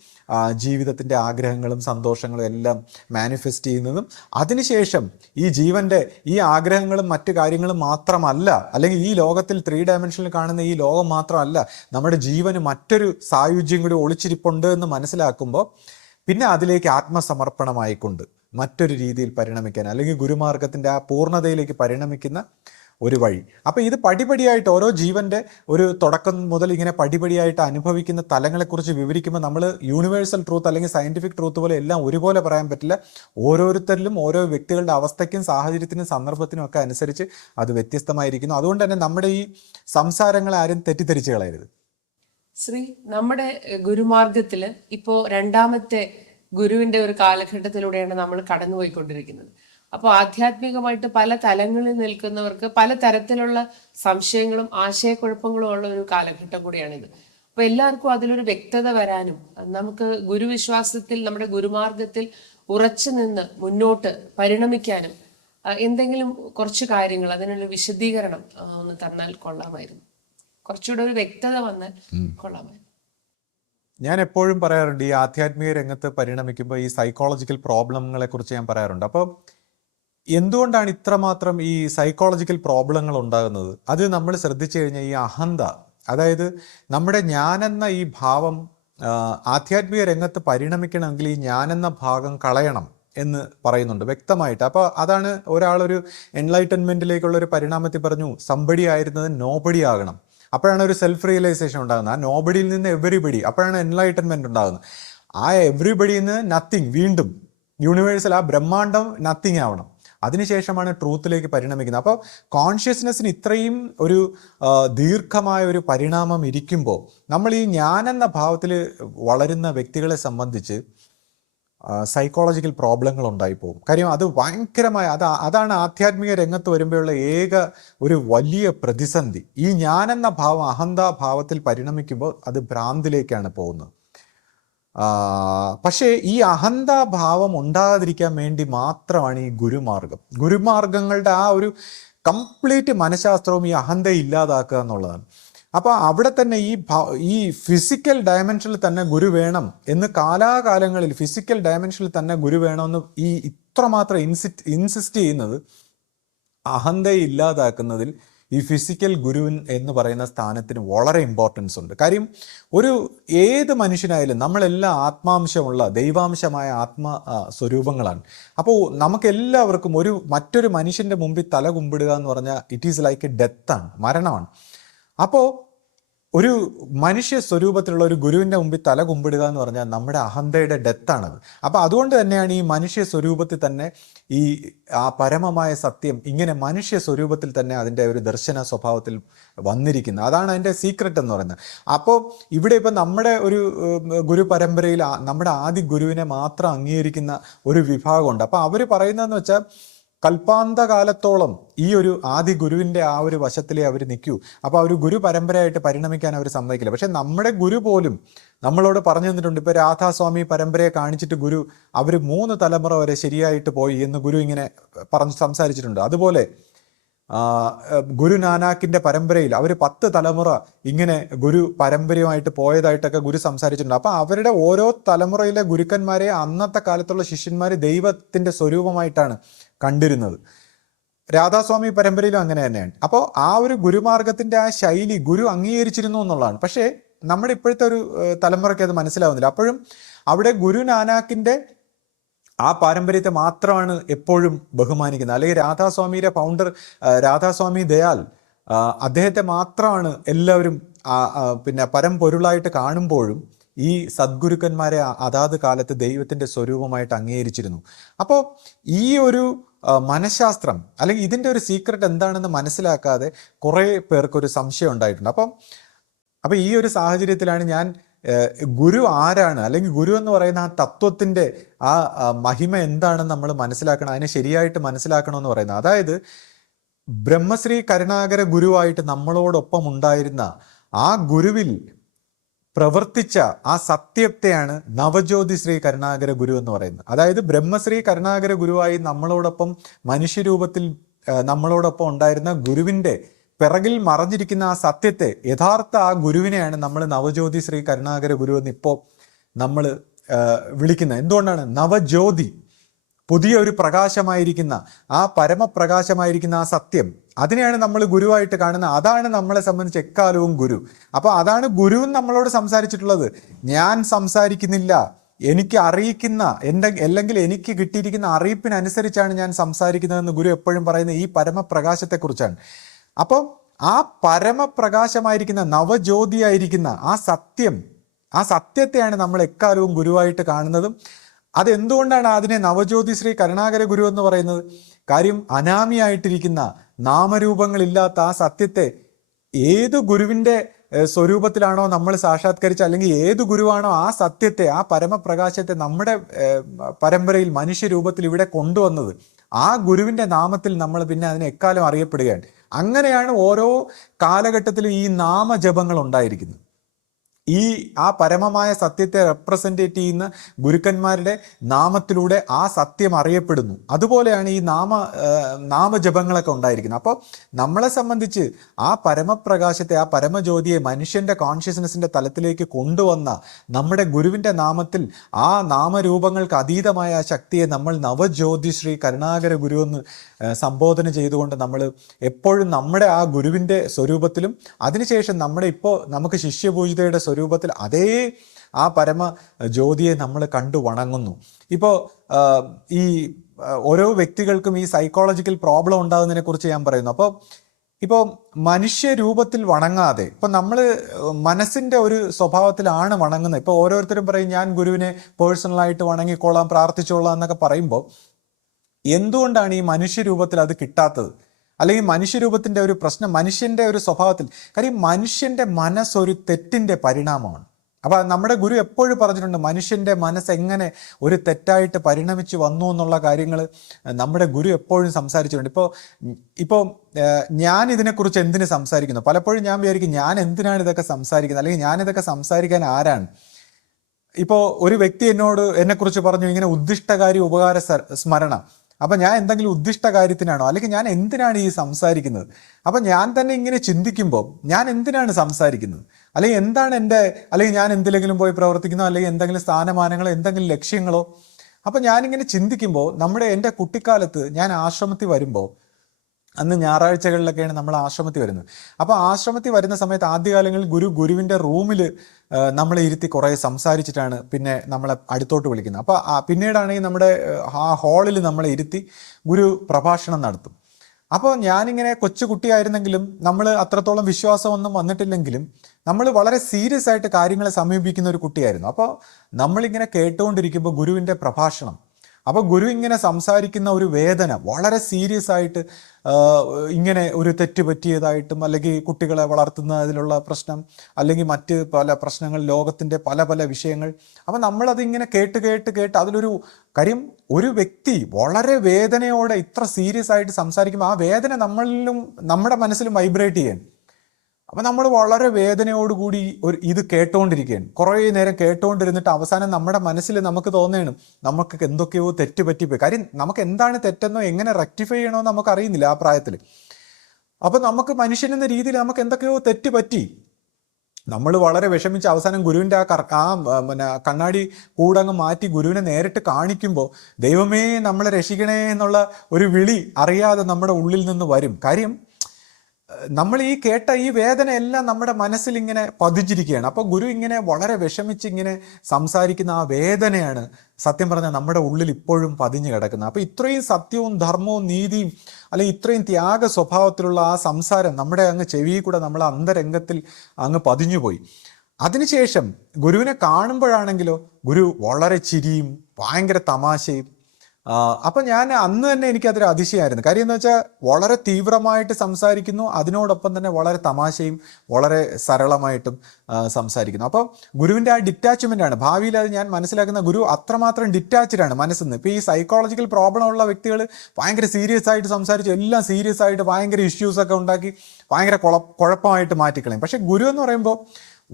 ജീവിതത്തിൻ്റെ ആഗ്രഹങ്ങളും സന്തോഷങ്ങളും എല്ലാം മാനിഫെസ്റ്റ് ചെയ്യുന്നതും, അതിനുശേഷം ഈ ജീവൻ്റെ ഈ ആഗ്രഹങ്ങളും മറ്റു കാര്യങ്ങളും മാത്രമല്ല, അല്ലെങ്കിൽ ഈ ലോകത്തിൽ 3 ഡയമെൻഷനിൽ കാണുന്ന ഈ ലോകം മാത്രമല്ല, നമ്മുടെ ജീവന് മറ്റൊരു സായുജ്യം കൂടി ഒളിച്ചിരിപ്പുണ്ട് എന്ന് മനസ്സിലാക്കുമ്പോൾ പിന്നെ അതിലേക്ക് ആത്മസമർപ്പണമായിക്കൊണ്ട് മറ്റൊരു രീതിയിൽ പരിണമിക്കാൻ, അല്ലെങ്കിൽ ഗുരുമാർഗത്തിൻ്റെ ആ പൂർണ്ണതയിലേക്ക് പരിണമിക്കുന്ന ഒരു വഴി. അപ്പോൾ ഇത് പടിപടിയായിട്ട് ഓരോ ജീവൻ്റെ ഒരു തുടക്കം മുതൽ ഇങ്ങനെ പടിപടിയായിട്ട് അനുഭവിക്കുന്ന തലങ്ങളെക്കുറിച്ച് വിവരിക്കുമ്പോൾ നമ്മൾ യൂണിവേഴ്സൽ ട്രൂത്ത് അല്ലെങ്കിൽ സയൻറ്റിഫിക് ട്രൂത്ത് പോലെ എല്ലാം ഒരുപോലെ പറയാൻ പറ്റില്ല. ഓരോരുത്തരിലും ഓരോ വ്യക്തികളുടെ അവസ്ഥയ്ക്കും സാഹചര്യത്തിനും സന്ദർഭത്തിനും ഒക്കെ അനുസരിച്ച് അത് വ്യത്യസ്തമായിരിക്കുന്നു. അതുകൊണ്ട് തന്നെ നമ്മുടെ ഈ സംസാരങ്ങളെ ആരും തെറ്റിദ്ധരിച്ച് കളയരുത്. ശ്രീ, നമ്മുടെ ഗുരുമാർഗത്തിൽ ഇപ്പോൾ 2ാമത്തെ ഗുരുവിന്റെ ഒരു കാലഘട്ടത്തിലൂടെയാണ് നമ്മൾ കടന്നുപോയിക്കൊണ്ടിരിക്കുന്നത്. അപ്പോൾ ആധ്യാത്മികമായിട്ട് പല തലങ്ങളിൽ നിൽക്കുന്നവർക്ക് പല തരത്തിലുള്ള സംശയങ്ങളും ആശയക്കുഴപ്പങ്ങളും ഉള്ള ഒരു കാലഘട്ടം കൂടിയാണിത്. അപ്പോൾ എല്ലാവർക്കും അതിലൊരു വ്യക്തത വരാനും നമുക്ക് ഗുരുവിശ്വാസത്തിൽ, നമ്മുടെ ഗുരുമാർഗത്തിൽ ഉറച്ചു നിന്ന് മുന്നോട്ട് പരിണമിക്കാനും എന്തെങ്കിലും കുറച്ച് കാര്യങ്ങൾ, അതിനുള്ള വിശദീകരണം ഒന്ന് തന്നാൽ കൊള്ളാമായിരുന്നു. കുറച്ചുകൂടെ ഒരു വ്യക്തത വന്നാൽ കൊള്ളാമായിരുന്നു. ഞാൻ എപ്പോഴും പറയാറുണ്ട്, ഈ ആധ്യാത്മിക രംഗത്ത് പരിണമിക്കുമ്പോൾ ഈ സൈക്കോളജിക്കൽ പ്രോബ്ലങ്ങളെ കുറിച്ച് ഞാൻ പറയാറുണ്ട്. അപ്പോൾ എന്തുകൊണ്ടാണ് ഇത്രമാത്രം ഈ സൈക്കോളജിക്കൽ പ്രോബ്ലങ്ങൾ ഉണ്ടാകുന്നത്? അത് നമ്മൾ ശ്രദ്ധിച്ചു കഴിഞ്ഞാൽ ഈ അഹന്ത, അതായത് നമ്മുടെ ഞാനെന്ന ഈ ഭാവം ആധ്യാത്മിക രംഗത്ത് പരിണമിക്കണമെങ്കിൽ ഈ ഞാനെന്ന ഭാഗം കളയണം എന്ന് പറയുന്നുണ്ട് വ്യക്തമായിട്ട്. അപ്പോൾ അതാണ് ഒരാളൊരു എൻലൈറ്റൻമെൻറ്റിലേക്കുള്ളൊരു പരിണാമത്തിൽ പറഞ്ഞു, സംബടി ആയിരുന്നത് നോബടി ആകണം. അപ്പോഴാണ് ഒരു സെൽഫ് റിയലൈസേഷൻ ഉണ്ടാകുന്നത്. ആ നോബഡിയിൽ നിന്ന് എവരിബഡി, അപ്പോഴാണ് എൻലൈറ്റൻമെൻറ്റ് ഉണ്ടാകുന്നത്. ആ എവരിബഡിയിൽ നിന്ന് നത്തിങ്, വീണ്ടും യൂണിവേഴ്സൽ ആ ബ്രഹ്മാണ്ടം നത്തിങ് ആവണം. അതിനുശേഷമാണ് ട്രൂത്തിലേക്ക് പരിണമിക്കുന്നത്. അപ്പോൾ കോൺഷ്യസ്നെസ്സിന് ഇത്രയും ഒരു ദീർഘമായ ഒരു പരിണാമം ഇരിക്കുമ്പോൾ നമ്മൾ ഈ ഞാനെന്ന ഭാവത്തിൽ വളരുന്ന വ്യക്തികളെ സംബന്ധിച്ച് സൈക്കോളജിക്കൽ പ്രോബ്ലങ്ങൾ ഉണ്ടായിപ്പോകും. കാര്യം അത് ഭയങ്കരമായ അതാണ് ആധ്യാത്മിക രംഗത്ത് വരുമ്പോഴുള്ള ഏക ഒരു വലിയ പ്രതിസന്ധി. ഈ ഞാനെന്ന ഭാവം അഹന്താഭാവത്തിൽ പരിണമിക്കുമ്പോൾ അത് ഭ്രാന്തിലേക്കാണ് പോകുന്നത്. പക്ഷേ ഈ അഹന്താഭാവം ഉണ്ടാകാതിരിക്കാൻ വേണ്ടി മാത്രമാണ് ഈ ഗുരുമാർഗങ്ങളുടെ ആ ഒരു കംപ്ലീറ്റ് മനഃശാസ്ത്രവും ഈ അഹന്തയെ ഇല്ലാതാക്കുക എന്നുള്ളതാണ്. അപ്പോൾ അവിടെ തന്നെ ഈ ഫിസിക്കൽ ഡയമെൻഷനിൽ തന്നെ ഗുരു വേണം എന്ന് കാലാകാലങ്ങളിൽ ഫിസിക്കൽ ഡയമെൻഷനിൽ തന്നെ ഗുരു വേണമെന്ന് ഈ ഇത്രമാത്രം ഇൻസിസ്റ്റ് ചെയ്യുന്നത് അഹന്തയെ ഇല്ലാതാക്കുന്നതിൽ ഈ ഫിസിക്കൽ ഗുരു എന്ന് പറയുന്ന സ്ഥാനത്തിന് വളരെ ഇമ്പോർട്ടൻസ് ഉണ്ട്. കാര്യം ഏത് മനുഷ്യനായാലും നമ്മളെല്ലാം ആത്മാംശമുള്ള ദൈവാംശമായ സ്വരൂപങ്ങളാണ്. അപ്പോൾ നമുക്കെല്ലാവർക്കും മറ്റൊരു മനുഷ്യൻ്റെ മുമ്പിൽ തല കുമ്പിടുക എന്ന് പറഞ്ഞാൽ ഇറ്റ് ഈസ് ലൈക്ക് എ ഡെത്താണ്, മരണമാണ്. അപ്പോൾ ഒരു മനുഷ്യ സ്വരൂപത്തിലുള്ള ഒരു ഗുരുവിൻ്റെ മുമ്പിൽ തല കുമ്പിടുക എന്ന് പറഞ്ഞാൽ നമ്മുടെ അഹന്തയുടെ ഡെത്താണത്. അപ്പോൾ അതുകൊണ്ട് തന്നെയാണ് ഈ മനുഷ്യ സ്വരൂപത്തിൽ തന്നെ ആ പരമമായ സത്യം ഇങ്ങനെ മനുഷ്യ സ്വരൂപത്തിൽ തന്നെ അതിൻ്റെ ഒരു ദർശന സ്വഭാവത്തിൽ വന്നിരിക്കുന്നത്. അതാണ് അതിൻ്റെ സീക്രട്ട് എന്ന് പറയുന്നത്. അപ്പോൾ ഇവിടെ ഇപ്പം നമ്മുടെ ഒരു ഗുരു പരമ്പരയിൽ നമ്മുടെ ആദ്യ ഗുരുവിനെ മാത്രം അംഗീകരിക്കുന്ന ഒരു വിഭാഗമുണ്ട്. അപ്പോൾ അവർ പറയുന്നതെന്ന് വെച്ചാൽ കൽപ്പാന്തകാലത്തോളം ഈ ഒരു ആദി ഗുരുവിൻ്റെ ആ ഒരു വശത്തിലേ അവർ നിൽക്കൂ. അപ്പോൾ അവർ ഗുരു പരമ്പരയായിട്ട് പരിണമിക്കാൻ അവർ സമ്മതിക്കില്ല. പക്ഷെ നമ്മുടെ ഗുരു പോലും നമ്മളോട് പറഞ്ഞു തന്നിട്ടുണ്ട്. ഇപ്പോൾ രാധാസ്വാമി പരമ്പരയെ കാണിച്ചിട്ട് അവർ 3 തലമുറ വരെ ശരിയായിട്ട് പോയി എന്ന് ഗുരു ഇങ്ങനെ സംസാരിച്ചിട്ടുണ്ട്. അതുപോലെ ഗുരു നാനാക്കിൻ്റെ പരമ്പരയിൽ അവർ 10 തലമുറ ഇങ്ങനെ ഗുരു പരമ്പരയുമായിട്ട് പോയതായിട്ടൊക്കെ ഗുരു സംസാരിച്ചിട്ടുണ്ട്. അപ്പോൾ അവരുടെ ഓരോ തലമുറയിലെ ഗുരുക്കന്മാരെ അന്നത്തെ കാലത്തുള്ള ശിഷ്യന്മാർ ദൈവത്തിൻ്റെ സ്വരൂപമായിട്ടാണ് കണ്ടിരുന്നത്. രാധാസ്വാമി പരമ്പരയിലും അങ്ങനെ തന്നെയാണ്. അപ്പോൾ ആ ഒരു ഗുരുമാർഗത്തിൻ്റെ ആ ശൈലി ഗുരു അംഗീകരിച്ചിരുന്നു എന്നുള്ളതാണ്. പക്ഷേ നമ്മുടെ ഇപ്പോഴത്തെ ഒരു തലമുറയ്ക്ക് അത് മനസ്സിലാവുന്നില്ല. അപ്പോഴും അവിടെ ഗുരു നാനാക്കിൻ്റെ ആ പാരമ്പര്യത്തെ മാത്രമാണ് എപ്പോഴും ബഹുമാനിക്കുന്നത്. അല്ലെങ്കിൽ രാധാസ്വാമിയുടെ ഫൗണ്ടർ രാധാസ്വാമി ദയാൽ, അദ്ദേഹത്തെ മാത്രമാണ് എല്ലാവരും പിന്നെ പരമ്പൊരുളായിട്ട് കാണുമ്പോഴും ഈ സദ്ഗുരുക്കന്മാരെ അതാത് കാലത്ത് ദൈവത്തിന്റെ സ്വരൂപമായിട്ട് അംഗീകരിച്ചിരുന്നു. അപ്പോൾ ഈ ഒരു മനഃശാസ്ത്രം അല്ലെങ്കിൽ ഇതിൻ്റെ ഒരു സീക്രട്ട് എന്താണെന്ന് മനസ്സിലാക്കാതെ കുറേ പേർക്കൊരു സംശയം ഉണ്ടായിട്ടുണ്ട്. അപ്പം ഈ ഒരു സാഹചര്യത്തിലാണ് ഞാൻ ഗുരു ആരാണ്, അല്ലെങ്കിൽ ഗുരു എന്ന് പറയുന്ന ആ തത്വത്തിൻ്റെ ആ മഹിമ എന്താണെന്ന് നമ്മൾ മനസ്സിലാക്കണം, അതിനെ ശരിയായിട്ട് മനസ്സിലാക്കണമെന്ന് പറയുന്നത്. അതായത് ബ്രഹ്മശ്രീ കരുണാകര ഗുരുവായിട്ട് നമ്മളോടൊപ്പം ഉണ്ടായിരുന്ന ആ ഗുരുവിൽ പ്രവർത്തിച്ച ആ സത്യത്തെയാണ് നവജ്യോതി ശ്രീ കരുണാകര ഗുരു എന്ന് പറയുന്നത്. അതായത് ബ്രഹ്മശ്രീ കരുണാകര ഗുരുവായി നമ്മളോടൊപ്പം മനുഷ്യരൂപത്തിൽ നമ്മളോടൊപ്പം ഉണ്ടായിരുന്ന ഗുരുവിൻ്റെ പിറകിൽ മറഞ്ഞിരിക്കുന്ന ആ സത്യത്തെ, യഥാർത്ഥ ആ ഗുരുവിനെയാണ് നമ്മൾ നവജ്യോതി ശ്രീ കരുണാകര ഗുരു എന്ന് ഇപ്പോൾ നമ്മൾ വിളിക്കുന്നത്. എന്തുകൊണ്ടാണ്? നവജ്യോതി, പുതിയ ഒരു പ്രകാശമായിരിക്കുന്ന ആ പരമപ്രകാശമായിരിക്കുന്ന ആ സത്യം, അതിനെയാണ് നമ്മൾ ഗുരുവായിട്ട് കാണുന്നത്. അതാണ് നമ്മളെ സംബന്ധിച്ച് എക്കാലവും ഗുരു. അപ്പോൾ അതാണ് ഗുരുവും നമ്മളോട് സംസാരിച്ചിട്ടുള്ളത്. ഞാൻ സംസാരിക്കുന്നില്ല, എനിക്ക് അറിയിക്കുന്ന അല്ലെങ്കിൽ എനിക്ക് കിട്ടിയിരിക്കുന്ന അറിയിപ്പിനനുസരിച്ചാണ് ഞാൻ സംസാരിക്കുന്നതെന്ന് ഗുരു എപ്പോഴും പറയുന്നത് ഈ പരമപ്രകാശത്തെക്കുറിച്ചാണ്. അപ്പം ആ പരമപ്രകാശമായിരിക്കുന്ന നവജ്യോതിയായിരിക്കുന്ന ആ സത്യത്തെയാണ് നമ്മൾ എക്കാലവും ഗുരുവായിട്ട് കാണുന്നതും. അതെന്തുകൊണ്ടാണ് അതിനെ നവജ്യോതി ശ്രീ കരുണാകര ഗുരു എന്ന് പറയുന്നത്? കാര്യം അനാമിയായിട്ടിരിക്കുന്ന നാമരൂപങ്ങളില്ലാത്ത ആ സത്യത്തെ ഏത് ഗുരുവിൻ്റെ സ്വരൂപത്തിലാണോ നമ്മൾ സാക്ഷാത്കരിച്ച, അല്ലെങ്കിൽ ഏത് ഗുരുവാണോ ആ സത്യത്തെ, ആ പരമപ്രകാശത്തെ നമ്മുടെ പരമ്പരയിൽ മനുഷ്യരൂപത്തിൽ ഇവിടെ കൊണ്ടുവന്നത്, ആ ഗുരുവിൻ്റെ നാമത്തിൽ നമ്മൾ പിന്നെ അതിനെ എക്കാലം അറിയപ്പെടുകയാണ്. അങ്ങനെയാണ് ഓരോ കാലഘട്ടത്തിലും ഈ നാമജപങ്ങൾ ഉണ്ടായിരിക്കുന്നത്. ആ പരമമായ സത്യത്തെ റെപ്രസെൻറ്റേറ്റ് ചെയ്യുന്ന ഗുരുക്കന്മാരുടെ നാമത്തിലൂടെ ആ സത്യം അറിയപ്പെടുന്നു. അതുപോലെയാണ് ഈ നാമജപങ്ങളൊക്കെ ഉണ്ടായിരിക്കുന്നത്. അപ്പോൾ നമ്മളെ സംബന്ധിച്ച് ആ പരമപ്രകാശത്തെ, ആ പരമജ്യോതിയെ മനുഷ്യൻ്റെ കോൺഷ്യസ്നെസ്സിൻ്റെ തലത്തിലേക്ക് കൊണ്ടുവന്ന നമ്മുടെ ഗുരുവിൻ്റെ നാമത്തിൽ ആ നാമരൂപങ്ങൾക്ക് അതീതമായ ആ ശക്തിയെ നമ്മൾ നവജ്യോതി ശ്രീ കരുണാകര ഗുരു എന്ന് സംബോധന ചെയ്തുകൊണ്ട് നമ്മൾ എപ്പോഴും നമ്മുടെ ആ ഗുരുവിൻ്റെ സ്വരൂപത്തിലും അതിനുശേഷം നമുക്ക് ശിഷ്യപൂജിതയുടെ സ്വരൂപത്തിൽ അതേ ആ പരമ ജ്യോതിയെ നമ്മൾ കണ്ടു വണങ്ങുന്നു. ഇപ്പോൾ ഈ ഓരോ വ്യക്തികൾക്കും ഈ സൈക്കോളജിക്കൽ പ്രോബ്ലം ഉണ്ടാകുന്നതിനെ കുറിച്ച് ഞാൻ പറയുന്നു. ഇപ്പോൾ മനുഷ്യരൂപത്തിൽ വണങ്ങാതെ, ഇപ്പം നമ്മൾ മനസ്സിൻ്റെ ഒരു സ്വഭാവത്തിലാണ് വണങ്ങുന്നത്. ഇപ്പോൾ ഓരോരുത്തരും പറയും ഞാൻ ഗുരുവിനെ പേഴ്സണലായിട്ട് വണങ്ങിക്കോളാം, പ്രാർത്ഥിച്ചോളാം എന്നൊക്കെ പറയുമ്പോൾ എന്തുകൊണ്ടാണ് ഈ മനുഷ്യരൂപത്തിൽ അത് കിട്ടാത്തത്? അല്ലെങ്കിൽ മനുഷ്യരൂപത്തിൻ്റെ ഒരു പ്രശ്നം മനുഷ്യൻ്റെ ഒരു സ്വഭാവത്തിൽ. കാര്യം മനുഷ്യൻ്റെ മനസ്സൊരു തെറ്റിൻ്റെ പരിണാമമാണ്. അപ്പോൾ നമ്മുടെ ഗുരു എപ്പോഴും പറഞ്ഞിട്ടുണ്ട്, മനുഷ്യൻ്റെ മനസ്സ് എങ്ങനെ ഒരു തെറ്റായിട്ട് പരിണമിച്ച് വന്നു എന്നുള്ള കാര്യങ്ങൾ നമ്മുടെ ഗുരു എപ്പോഴും സംസാരിച്ചിട്ടുണ്ട്. ഇപ്പോൾ ഞാൻ ഇതിനെക്കുറിച്ച് എന്തിനു സംസാരിക്കുന്നു? പലപ്പോഴും ഞാൻ വിചാരിക്കും, ഞാൻ എന്തിനാണ് ഇതൊക്കെ സംസാരിക്കുന്നത്, അല്ലെങ്കിൽ ഞാനിതൊക്കെ സംസാരിക്കാൻ ആരാണ്? ഇപ്പോൾ ഒരു വ്യക്തി എന്നെക്കുറിച്ച് പറഞ്ഞു, ഇങ്ങനെ ഉദ്ദിഷ്ടകാരി ഉപകാര സ്മരണ. അപ്പം ഞാൻ എന്തെങ്കിലും ഉദ്ദിഷ്ട കാര്യത്തിനാണോ, അല്ലെങ്കിൽ ഞാൻ എന്തിനാണ് ഈ സംസാരിക്കുന്നത്? അപ്പം ഞാൻ തന്നെ ഇങ്ങനെ ചിന്തിക്കുമ്പോൾ ഞാൻ എന്തിനാണ് സംസാരിക്കുന്നത്, അല്ലെങ്കിൽ എന്താണ് അല്ലെങ്കിൽ ഞാൻ എന്തിലെങ്കിലും പോയി പ്രവർത്തിക്കുന്നോ, അല്ലെങ്കിൽ എന്തെങ്കിലും സ്ഥാനമാനങ്ങളോ എന്തെങ്കിലും ലക്ഷ്യങ്ങളോ. അപ്പം ഞാനിങ്ങനെ ചിന്തിക്കുമ്പോൾ എൻ്റെ കുട്ടിക്കാലത്ത് ഞാൻ ആശ്രമത്തിൽ വരുമ്പോൾ, അന്ന് ഞായറാഴ്ചകളിലൊക്കെയാണ് നമ്മൾ ആശ്രമത്തിൽ വരുന്നത്. അപ്പോൾ ആശ്രമത്തിൽ വരുന്ന സമയത്ത് ആദ്യകാലങ്ങളിൽ ഗുരുവിൻ്റെ റൂമിൽ നമ്മളെ ഇരുത്തി കുറേ സംസാരിച്ചിട്ടാണ് പിന്നെ നമ്മളെ അടുത്തോട്ട് വിളിക്കുന്നത്. അപ്പോൾ പിന്നീടാണെങ്കിൽ നമ്മുടെ ആ ഹാളിൽ നമ്മളെ ഇരുത്തി ഗുരു പ്രഭാഷണം നടത്തും. അപ്പോൾ ഞാനിങ്ങനെ കൊച്ചു കുട്ടിയായിരുന്നെങ്കിലും, നമ്മൾ അത്രത്തോളം വിശ്വാസമൊന്നും വന്നിട്ടില്ലെങ്കിലും നമ്മൾ വളരെ സീരിയസ് ആയിട്ട് കാര്യങ്ങളെ സമീപിക്കുന്ന ഒരു കുട്ടിയായിരുന്നു. അപ്പോൾ നമ്മളിങ്ങനെ കേട്ടുകൊണ്ടിരിക്കുമ്പോൾ ഗുരുവിൻ്റെ പ്രഭാഷണം, അപ്പോൾ ഗുരു ഇങ്ങനെ സംസാരിക്കുന്ന ഒരു വേദന വളരെ സീരിയസ് ആയിട്ട്, ഇങ്ങനെ ഒരു തെറ്റ് പറ്റിയതായിട്ടും, അല്ലെങ്കിൽ കുട്ടികളെ വളർത്തുന്നതിലുള്ള പ്രശ്നം, അല്ലെങ്കിൽ മറ്റ് പല പ്രശ്നങ്ങൾ, ലോകത്തിൻ്റെ പല പല വിഷയങ്ങൾ. അപ്പം നമ്മളതിങ്ങനെ കേട്ട് അതിലൊരു കാര്യം, ഒരു വ്യക്തി വളരെ വേദനയോടെ ഇത്ര സീരിയസ് ആയിട്ട് സംസാരിക്കുമ്പോൾ ആ വേദന നമ്മളിലും നമ്മുടെ മനസ്സിലും വൈബ്രേറ്റ് ചെയ്യാൻ. അപ്പം നമ്മൾ വളരെ വേദനയോടുകൂടി ഇത് കേട്ടുകൊണ്ടിരിക്കുകയാണ്. കുറേ നേരം കേട്ടുകൊണ്ടിരുന്നിട്ട് അവസാനം നമ്മുടെ മനസ്സിൽ നമുക്ക് തോന്നുകയാണ് നമുക്ക് എന്തൊക്കെയോ തെറ്റ് പറ്റിപ്പോയി. കാര്യം നമുക്ക് എന്താണ് തെറ്റെന്നോ എങ്ങനെ റെക്ടിഫൈ ചെയ്യണമെന്ന് നമുക്ക് അറിയുന്നില്ല ആ പ്രായത്തിൽ. അപ്പം നമുക്ക് മനുഷ്യനെന്ന രീതിയിൽ നമുക്ക് എന്തൊക്കെയോ തെറ്റ് പറ്റി. നമ്മൾ വളരെ വിഷമിച്ച് അവസാനം ഗുരുവിൻ്റെ കണ്ണാടി കൂടങ്ങ് മാറ്റി ഗുരുവിനെ നേരിട്ട് കാണിക്കുമ്പോൾ ദൈവമേ നമ്മളെ രക്ഷിക്കണേ എന്നുള്ള ഒരു വിളി അറിയാതെ നമ്മുടെ ഉള്ളിൽ നിന്ന് വരും. കാര്യം നമ്മൾ ഈ കേട്ട ഈ വേദനയെല്ലാം നമ്മുടെ മനസ്സിൽ ഇങ്ങനെ പതിച്ചിരിക്കുകയാണ്. അപ്പോൾ ഗുരു ഇങ്ങനെ വളരെ വിഷമിച്ച് ഇങ്ങനെ സംസാരിക്കുന്ന ആ വേദനയാണ് സത്യം പറഞ്ഞാൽ നമ്മുടെ ഉള്ളിൽ ഇപ്പോഴും പതിഞ്ഞു കിടക്കുന്നത്. അപ്പോൾ ഇത്രയും സത്യവും ധർമ്മവും നീതിയും അല്ലെങ്കിൽ ഇത്രയും ത്യാഗ സ്വഭാവത്തിലുള്ള ആ സംസാരം നമ്മുടെ അങ്ങ് ചെവിയിൽ കൂടെ നമ്മളെ അന്തരംഗത്തിൽ അങ്ങ് പതിഞ്ഞുപോയി. അതിനുശേഷം ഗുരുവിനെ കാണുമ്പോഴാണെങ്കിലോ ഗുരു വളരെ ചിരിയും ഭയങ്കര തമാശയും. അപ്പം ഞാൻ അന്ന് തന്നെ എനിക്കതൊരു അതിശയമായിരുന്നു. കാര്യം എന്ന് വെച്ചാൽ വളരെ തീവ്രമായിട്ട് സംസാരിക്കുന്നു, അതിനോടൊപ്പം തന്നെ വളരെ തമാശയും വളരെ സരളമായിട്ടും സംസാരിക്കുന്നു. അപ്പോൾ ഗുരുവിൻ്റെ ആ ഡിറ്റാച്ച്മെൻ്റ് ആണ്. ഭാവിയിൽ അത് ഞാൻ മനസ്സിലാക്കുന്ന ഗുരു അത്രമാത്രം ഡിറ്റാച്ച്ഡ് ആണ് മനസ്സിൽ നിന്ന്. ഇപ്പോൾ ഈ സൈക്കോളജിക്കൽ പ്രോബ്ലം ഉള്ള വ്യക്തികൾ ഭയങ്കര സീരിയസ് ആയിട്ട് സംസാരിച്ച് എല്ലാം സീരിയസ് ആയിട്ട് ഭയങ്കര ഇഷ്യൂസൊക്കെ ഉണ്ടാക്കി ഭയങ്കര കുഴപ്പമായിട്ട് മാറ്റിക്കളയും. പക്ഷേ ഗുരു എന്ന് പറയുമ്പോൾ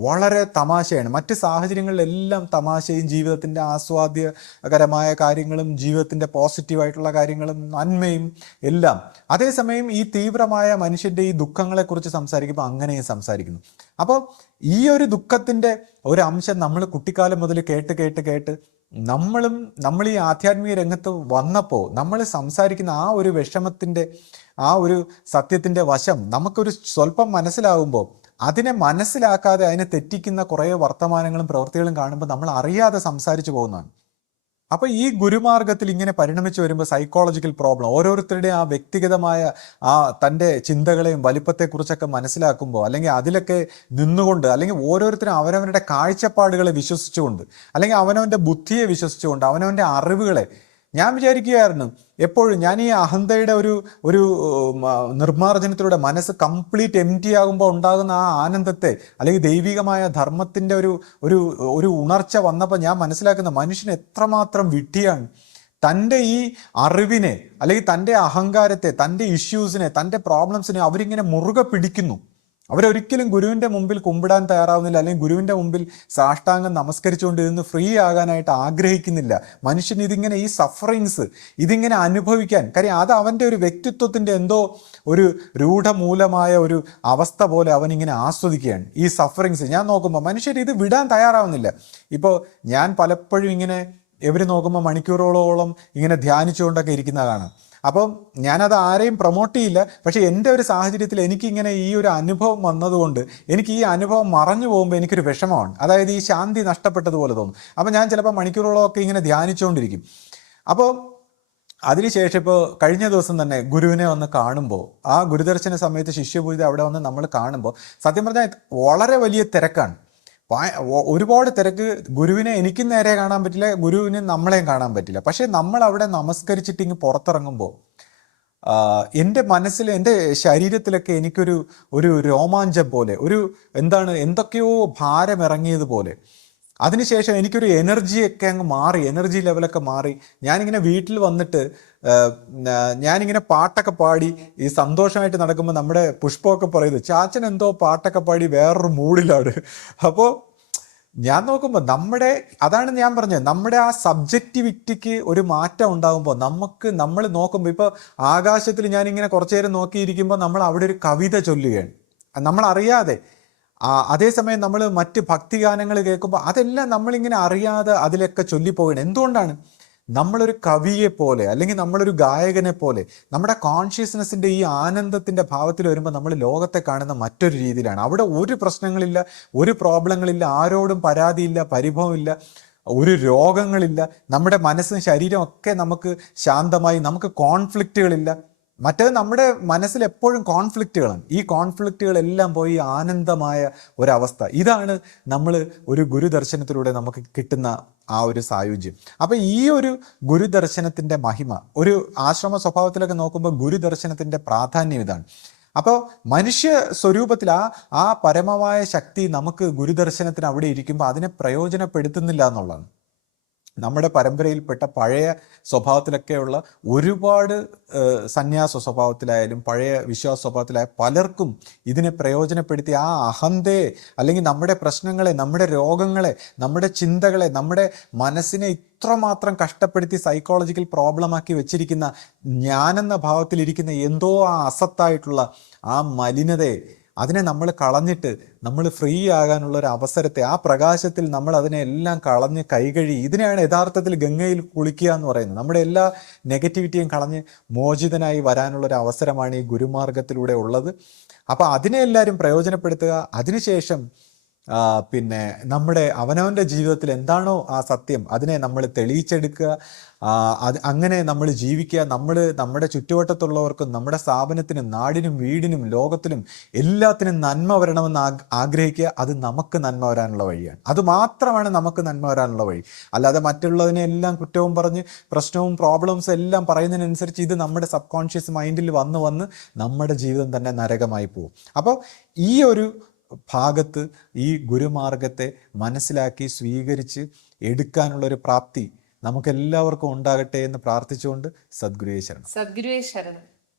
വളരെ തമാശയാണ്. മറ്റ് സാഹചര്യങ്ങളിലെല്ലാം തമാശയും ജീവിതത്തിൻ്റെ ആസ്വാദ്യകരമായ കാര്യങ്ങളും ജീവിതത്തിൻ്റെ പോസിറ്റീവായിട്ടുള്ള കാര്യങ്ങളും നന്മയും എല്ലാം. അതേസമയം ഈ തീവ്രമായ മനുഷ്യൻ്റെ ഈ ദുഃഖങ്ങളെക്കുറിച്ച് സംസാരിക്കുമ്പോൾ അങ്ങനെയും സംസാരിക്കുന്നു. അപ്പോൾ ഈ ഒരു ദുഃഖത്തിൻ്റെ ഒരു അംശം നമ്മൾ കുട്ടിക്കാലം മുതൽ കേട്ട് നമ്മൾ ഈ ആധ്യാത്മിക രംഗത്ത് വന്നപ്പോൾ നമ്മൾ സംസാരിക്കുന്ന ആ ഒരു വിഷമത്തിൻ്റെ ആ ഒരു സത്യത്തിൻ്റെ വശം നമുക്കൊരു സ്വല്പം മനസ്സിലാകുമ്പോൾ അതിനെ മനസ്സിലാക്കാതെ അതിനെ തെറ്റിക്കുന്ന കുറേ വർത്തമാനങ്ങളും പ്രവൃത്തികളും കാണുമ്പോൾ നമ്മൾ അറിയാതെ സംസാരിച്ചു പോകുന്നതാണ്. അപ്പോൾ ഈ ഗുരുമാർഗത്തിൽ ഇങ്ങനെ പരിണമിച്ചു വരുമ്പോൾ സൈക്കോളജിക്കൽ പ്രോബ്ലം ഓരോരുത്തരുടെയും ആ വ്യക്തിഗതമായ ആ തൻ്റെ ചിന്തകളെയും വലിപ്പത്തെക്കുറിച്ചൊക്കെ മനസ്സിലാക്കുമ്പോൾ, അല്ലെങ്കിൽ അതിലൊക്കെ നിന്നുകൊണ്ട്, അല്ലെങ്കിൽ ഓരോരുത്തരും അവനവൻ്റെ കാഴ്ചപ്പാടുകളെ വിശ്വസിച്ചുകൊണ്ട്, അല്ലെങ്കിൽ അവനവൻ്റെ ബുദ്ധിയെ വിശ്വസിച്ചുകൊണ്ട്, അവനവൻ്റെ അറിവുകളെ, ഞാൻ വിചാരിക്കുകയായിരുന്നു എപ്പോഴും ഞാൻ ഈ അഹന്തയുടെ ഒരു നിർമ്മാർജ്ജനത്തിലൂടെ മനസ്സ് കംപ്ലീറ്റ് എംറ്റി ആകുമ്പോൾ ഉണ്ടാകുന്ന ആ ആനന്ദത്തെ, അല്ലെങ്കിൽ ദൈവികമായ ധർമ്മത്തിൻ്റെ ഒരു ഉണർച്ച വന്നപ്പോൾ ഞാൻ മനസ്സിലാക്കുന്ന മനുഷ്യൻ എത്രമാത്രം വിഡ്ഢിയാണ്. തൻ്റെ ഈ അറിവിനെ, അല്ലെങ്കിൽ തൻ്റെ അഹങ്കാരത്തെ, തൻ്റെ ഇഷ്യൂസിനെ, തൻ്റെ പ്രോബ്ലംസിനെ അവരിങ്ങനെ മുറുകെ പിടിക്കുന്നു. അവരൊരിക്കലും ഗുരുവിൻ്റെ മുമ്പിൽ കുമ്പിടാൻ തയ്യാറാവുന്നില്ല, അല്ലെങ്കിൽ ഗുരുവിൻ്റെ മുമ്പിൽ സാഷ്ടാംഗം നമസ്കരിച്ചുകൊണ്ട് ഇരുന്ന് ഫ്രീ ആകാനായിട്ട് ആഗ്രഹിക്കുന്നില്ല. മനുഷ്യൻ ഇതിങ്ങനെ ഈ സഫറിങ്സ് ഇതിങ്ങനെ അനുഭവിക്കാൻ, കാര്യം അത് അവൻ്റെ ഒരു വ്യക്തിത്വത്തിൻ്റെ എന്തോ ഒരു രൂഢമൂലമായ ഒരു അവസ്ഥ പോലെ അവനിങ്ങനെ ആസ്വദിക്കുകയാണ് ഈ സഫറിങ്സ്. ഞാൻ നോക്കുമ്പോൾ മനുഷ്യർ ഇത് വിടാൻ തയ്യാറാവുന്നില്ല. ഇപ്പോൾ ഞാൻ പലപ്പോഴും ഇങ്ങനെ ഇവർ നോക്കുമ്പോൾ മണിക്കൂറുകളോളം ഇങ്ങനെ ധ്യാനിച്ചുകൊണ്ടൊക്കെ ഇരിക്കുന്ന കാണാം. അപ്പം ഞാനത് ആരെയും പ്രൊമോട്ട് ചെയ്യില്ല. പക്ഷേ എൻ്റെ ഒരു സാഹചര്യത്തിൽ എനിക്കിങ്ങനെ ഈ ഒരു അനുഭവം വന്നതുകൊണ്ട് എനിക്ക് ഈ അനുഭവം മറഞ്ഞു പോകുമ്പോൾ എനിക്കൊരു വിഷമമാണ്. അതായത് ഈ ശാന്തി നഷ്ടപ്പെട്ടതുപോലെ തോന്നും. അപ്പം ഞാൻ ചിലപ്പോൾ മണിക്കൂറുകളൊക്കെ ഇങ്ങനെ ധ്യാനിച്ചുകൊണ്ടിരിക്കും. അപ്പോൾ അതിനുശേഷം ഇപ്പോൾ കഴിഞ്ഞ ദിവസം തന്നെ ഗുരുവിനെ വന്ന് കാണുമ്പോൾ, ആ ഗുരുദർശന സമയത്ത് ശിഷ്യപൂജ അവിടെ വന്ന് നമ്മൾ കാണുമ്പോൾ സത്യം പറഞ്ഞാൽ വളരെ വലിയ തിരക്കാണ്. ഒരുപാട് തിരക്ക്. ഗുരുവിനെ എനിക്കും നേരെ കാണാൻ പറ്റില്ല, ഗുരുവിനെ നമ്മളെയും കാണാൻ പറ്റില്ല. പക്ഷെ നമ്മൾ അവിടെ നമസ്കരിച്ചിട്ട് ഇങ്ങ് പുറത്തിറങ്ങുമ്പോൾ എൻ്റെ മനസ്സിൽ, എൻ്റെ ശരീരത്തിലൊക്കെ എനിക്കൊരു രോമാഞ്ചം പോലെ, എന്തൊക്കെയോ ഭാരം ഇറങ്ങിയതുപോലെ. അതിനുശേഷം എനിക്കൊരു എനർജിയൊക്കെ അങ്ങ് മാറി, എനർജി ലെവലൊക്കെ മാറി. ഞാനിങ്ങനെ വീട്ടിൽ വന്നിട്ട് ഞാനിങ്ങനെ പാട്ടൊക്കെ പാടി ഈ സന്തോഷമായിട്ട് നടക്കുമ്പോൾ നമ്മുടെ പുഷ്പമൊക്കെ പറയുന്നത് ചാച്ചൻ എന്തോ പാട്ടൊക്കെ പാടി വേറൊരു മൂഡിലാണ്. അപ്പോൾ ഞാൻ നോക്കുമ്പോൾ അതാണ് ഞാൻ പറഞ്ഞത്, നമ്മുടെ ആ സബ്ജക്റ്റിവിറ്റിക്ക് ഒരു മാറ്റം ഉണ്ടാകുമ്പോൾ നമ്മൾ നോക്കുമ്പോൾ, ഇപ്പോൾ ആകാശത്തിൽ ഞാനിങ്ങനെ കുറച്ചു നേരം നോക്കിയിരിക്കുമ്പോൾ നമ്മൾ അവിടെ ഒരു കവിത ചൊല്ലുകയാണ് നമ്മളറിയാതെ. അതേസമയം നമ്മൾ മറ്റ് ഭക്തിഗാനങ്ങൾ കേൾക്കുമ്പോൾ അതെല്ലാം നമ്മളിങ്ങനെ അറിയാതെ അതിലൊക്കെ ചൊല്ലിപ്പോവുകയാണ്. എന്തുകൊണ്ടാണ്? നമ്മളൊരു കവിയെ പോലെ, അല്ലെങ്കിൽ നമ്മളൊരു ഗായകനെ പോലെ നമ്മുടെ കോൺഷ്യസ്നെസ്സിൻ്റെ ഈ ആനന്ദത്തിൻ്റെ ഭാവത്തിൽ വരുമ്പോൾ നമ്മൾ ലോകത്തെ കാണുന്ന മറ്റൊരു രീതിയിലാണ്. അവിടെ ഒരു പ്രശ്നങ്ങളില്ല, ഒരു പ്രോബ്ലങ്ങളില്ല, ആരോടും പരാതിയില്ല, പരിഭവമില്ല, ഒരു രോഗങ്ങളില്ല. നമ്മുടെ മനസ്സും ശരീരം ഒക്കെ നമുക്ക് ശാന്തമായി, നമുക്ക് കോൺഫ്ലിക്റ്റുകളില്ല. മറ്റേത് നമ്മുടെ മനസ്സിൽ എപ്പോഴും കോൺഫ്ലിക്റ്റുകളാണ്. ഈ കോൺഫ്ലിക്റ്റുകളെല്ലാം പോയി ആനന്ദമായ ഒരവസ്ഥ. ഇതാണ് നമ്മൾ ഒരു ഗുരുദർശനത്തിലൂടെ നമുക്ക് കിട്ടുന്ന ആ ഒരു സായുജ്യം. അപ്പം ഈ ഒരു ഗുരുദർശനത്തിൻ്റെ മഹിമ, ഒരു ആശ്രമ സ്വഭാവത്തിലൊക്കെ നോക്കുമ്പോൾ ഗുരുദർശനത്തിൻ്റെ പ്രാധാന്യം ഇതാണ്. അപ്പോൾ മനുഷ്യ സ്വരൂപത്തിൽ ആ പരമമായ ശക്തി നമുക്ക് ഗുരുദർശനത്തിന് അവിടെ ഇരിക്കുമ്പോൾ അതിനെ പ്രയോജനപ്പെടുത്തുന്നില്ല എന്നുള്ളതാണ്. നമ്മുടെ പരമ്പരയിൽപ്പെട്ട പഴയ സ്വഭാവത്തിലൊക്കെയുള്ള ഒരുപാട് സന്യാസ സ്വഭാവത്തിലായാലും പഴയ വിശ്വാസ സ്വഭാവത്തിലായ പലർക്കും ഇതിനെ പ്രയോജനപ്പെടുത്തി ആ അഹന്തയെ, അല്ലെങ്കിൽ നമ്മുടെ പ്രശ്നങ്ങളെ, നമ്മുടെ രോഗങ്ങളെ, നമ്മുടെ ചിന്തകളെ, നമ്മുടെ മനസ്സിനെ ഇത്രമാത്രം കഷ്ടപ്പെടുത്തി സൈക്കോളജിക്കൽ പ്രോബ്ലമാക്കി വെച്ചിരിക്കുന്ന ഞാനെന്ന ഭാവത്തിലിരിക്കുന്ന എന്തോ ആ അസത്തായിട്ടുള്ള ആ മലിനതയെ അതിനെ നമ്മൾ കളഞ്ഞിട്ട് നമ്മൾ ഫ്രീ ആകാനുള്ള ഒരു അവസരത്തെ, ആ പ്രകാശത്തിൽ നമ്മൾ അതിനെ എല്ലാം കളഞ്ഞ് കൈകഴുകി, ഇതിനെയാണ് യഥാർത്ഥത്തിൽ ഗംഗയിൽ കുളിക്കുക എന്ന് പറയുന്നത്. നമ്മുടെ എല്ലാ നെഗറ്റിവിറ്റിയും കളഞ്ഞ് മോചിതനായി വരാനുള്ള ഒരു അവസരമാണ് ഈ ഗുരുമാർഗത്തിലൂടെ ഉള്ളത്. അപ്പോൾ അതിനെ എല്ലാവരും പ്രയോജനപ്പെടുത്തുക. അതിനുശേഷം പിന്നെ നമ്മുടെ അവനവൻ്റെ ജീവിതത്തിൽ എന്താണോ ആ സത്യം അതിനെ നമ്മൾ തെളിയിച്ചെടുക്കുക. അങ്ങനെ നമ്മൾ ജീവിക്കുക. നമ്മുടെ ചുറ്റുവട്ടത്തുള്ളവർക്കും നമ്മുടെ സ്ഥാപനത്തിനും നാടിനും വീടിനും ലോകത്തിനും എല്ലാത്തിനും നന്മ വരണമെന്ന് ആഗ്രഹിക്കുക. അത് നമുക്ക് നന്മ വരാനുള്ള വഴിയാണ്. അത് മാത്രമാണ് നമുക്ക് നന്മ വരാനുള്ള വഴി. അല്ലാതെ മറ്റുള്ളതിനെ എല്ലാം കുറ്റവും പറഞ്ഞ് പ്രശ്നവും പ്രോബ്ലംസും എല്ലാം പറയുന്നതിനനുസരിച്ച് ഇത് നമ്മുടെ സബ് കോൺഷ്യസ് മൈൻഡിൽ വന്ന് നമ്മുടെ ജീവിതം തന്നെ നരകമായി പോകും. അപ്പോൾ ഈ ഒരു ഭാഗത്ത് ഈ ഗുരുമാർഗത്തെ മനസ്സിലാക്കി സ്വീകരിച്ച് എടുക്കാനുള്ളൊരു പ്രാപ്തി നമുക്കെല്ലാവർക്കും ഉണ്ടാകട്ടെ എന്ന് പ്രാർത്ഥിച്ചുകൊണ്ട് സദ്ഗുരുവേ ശരണം. സദ്ഗുരുവേ ശരണം.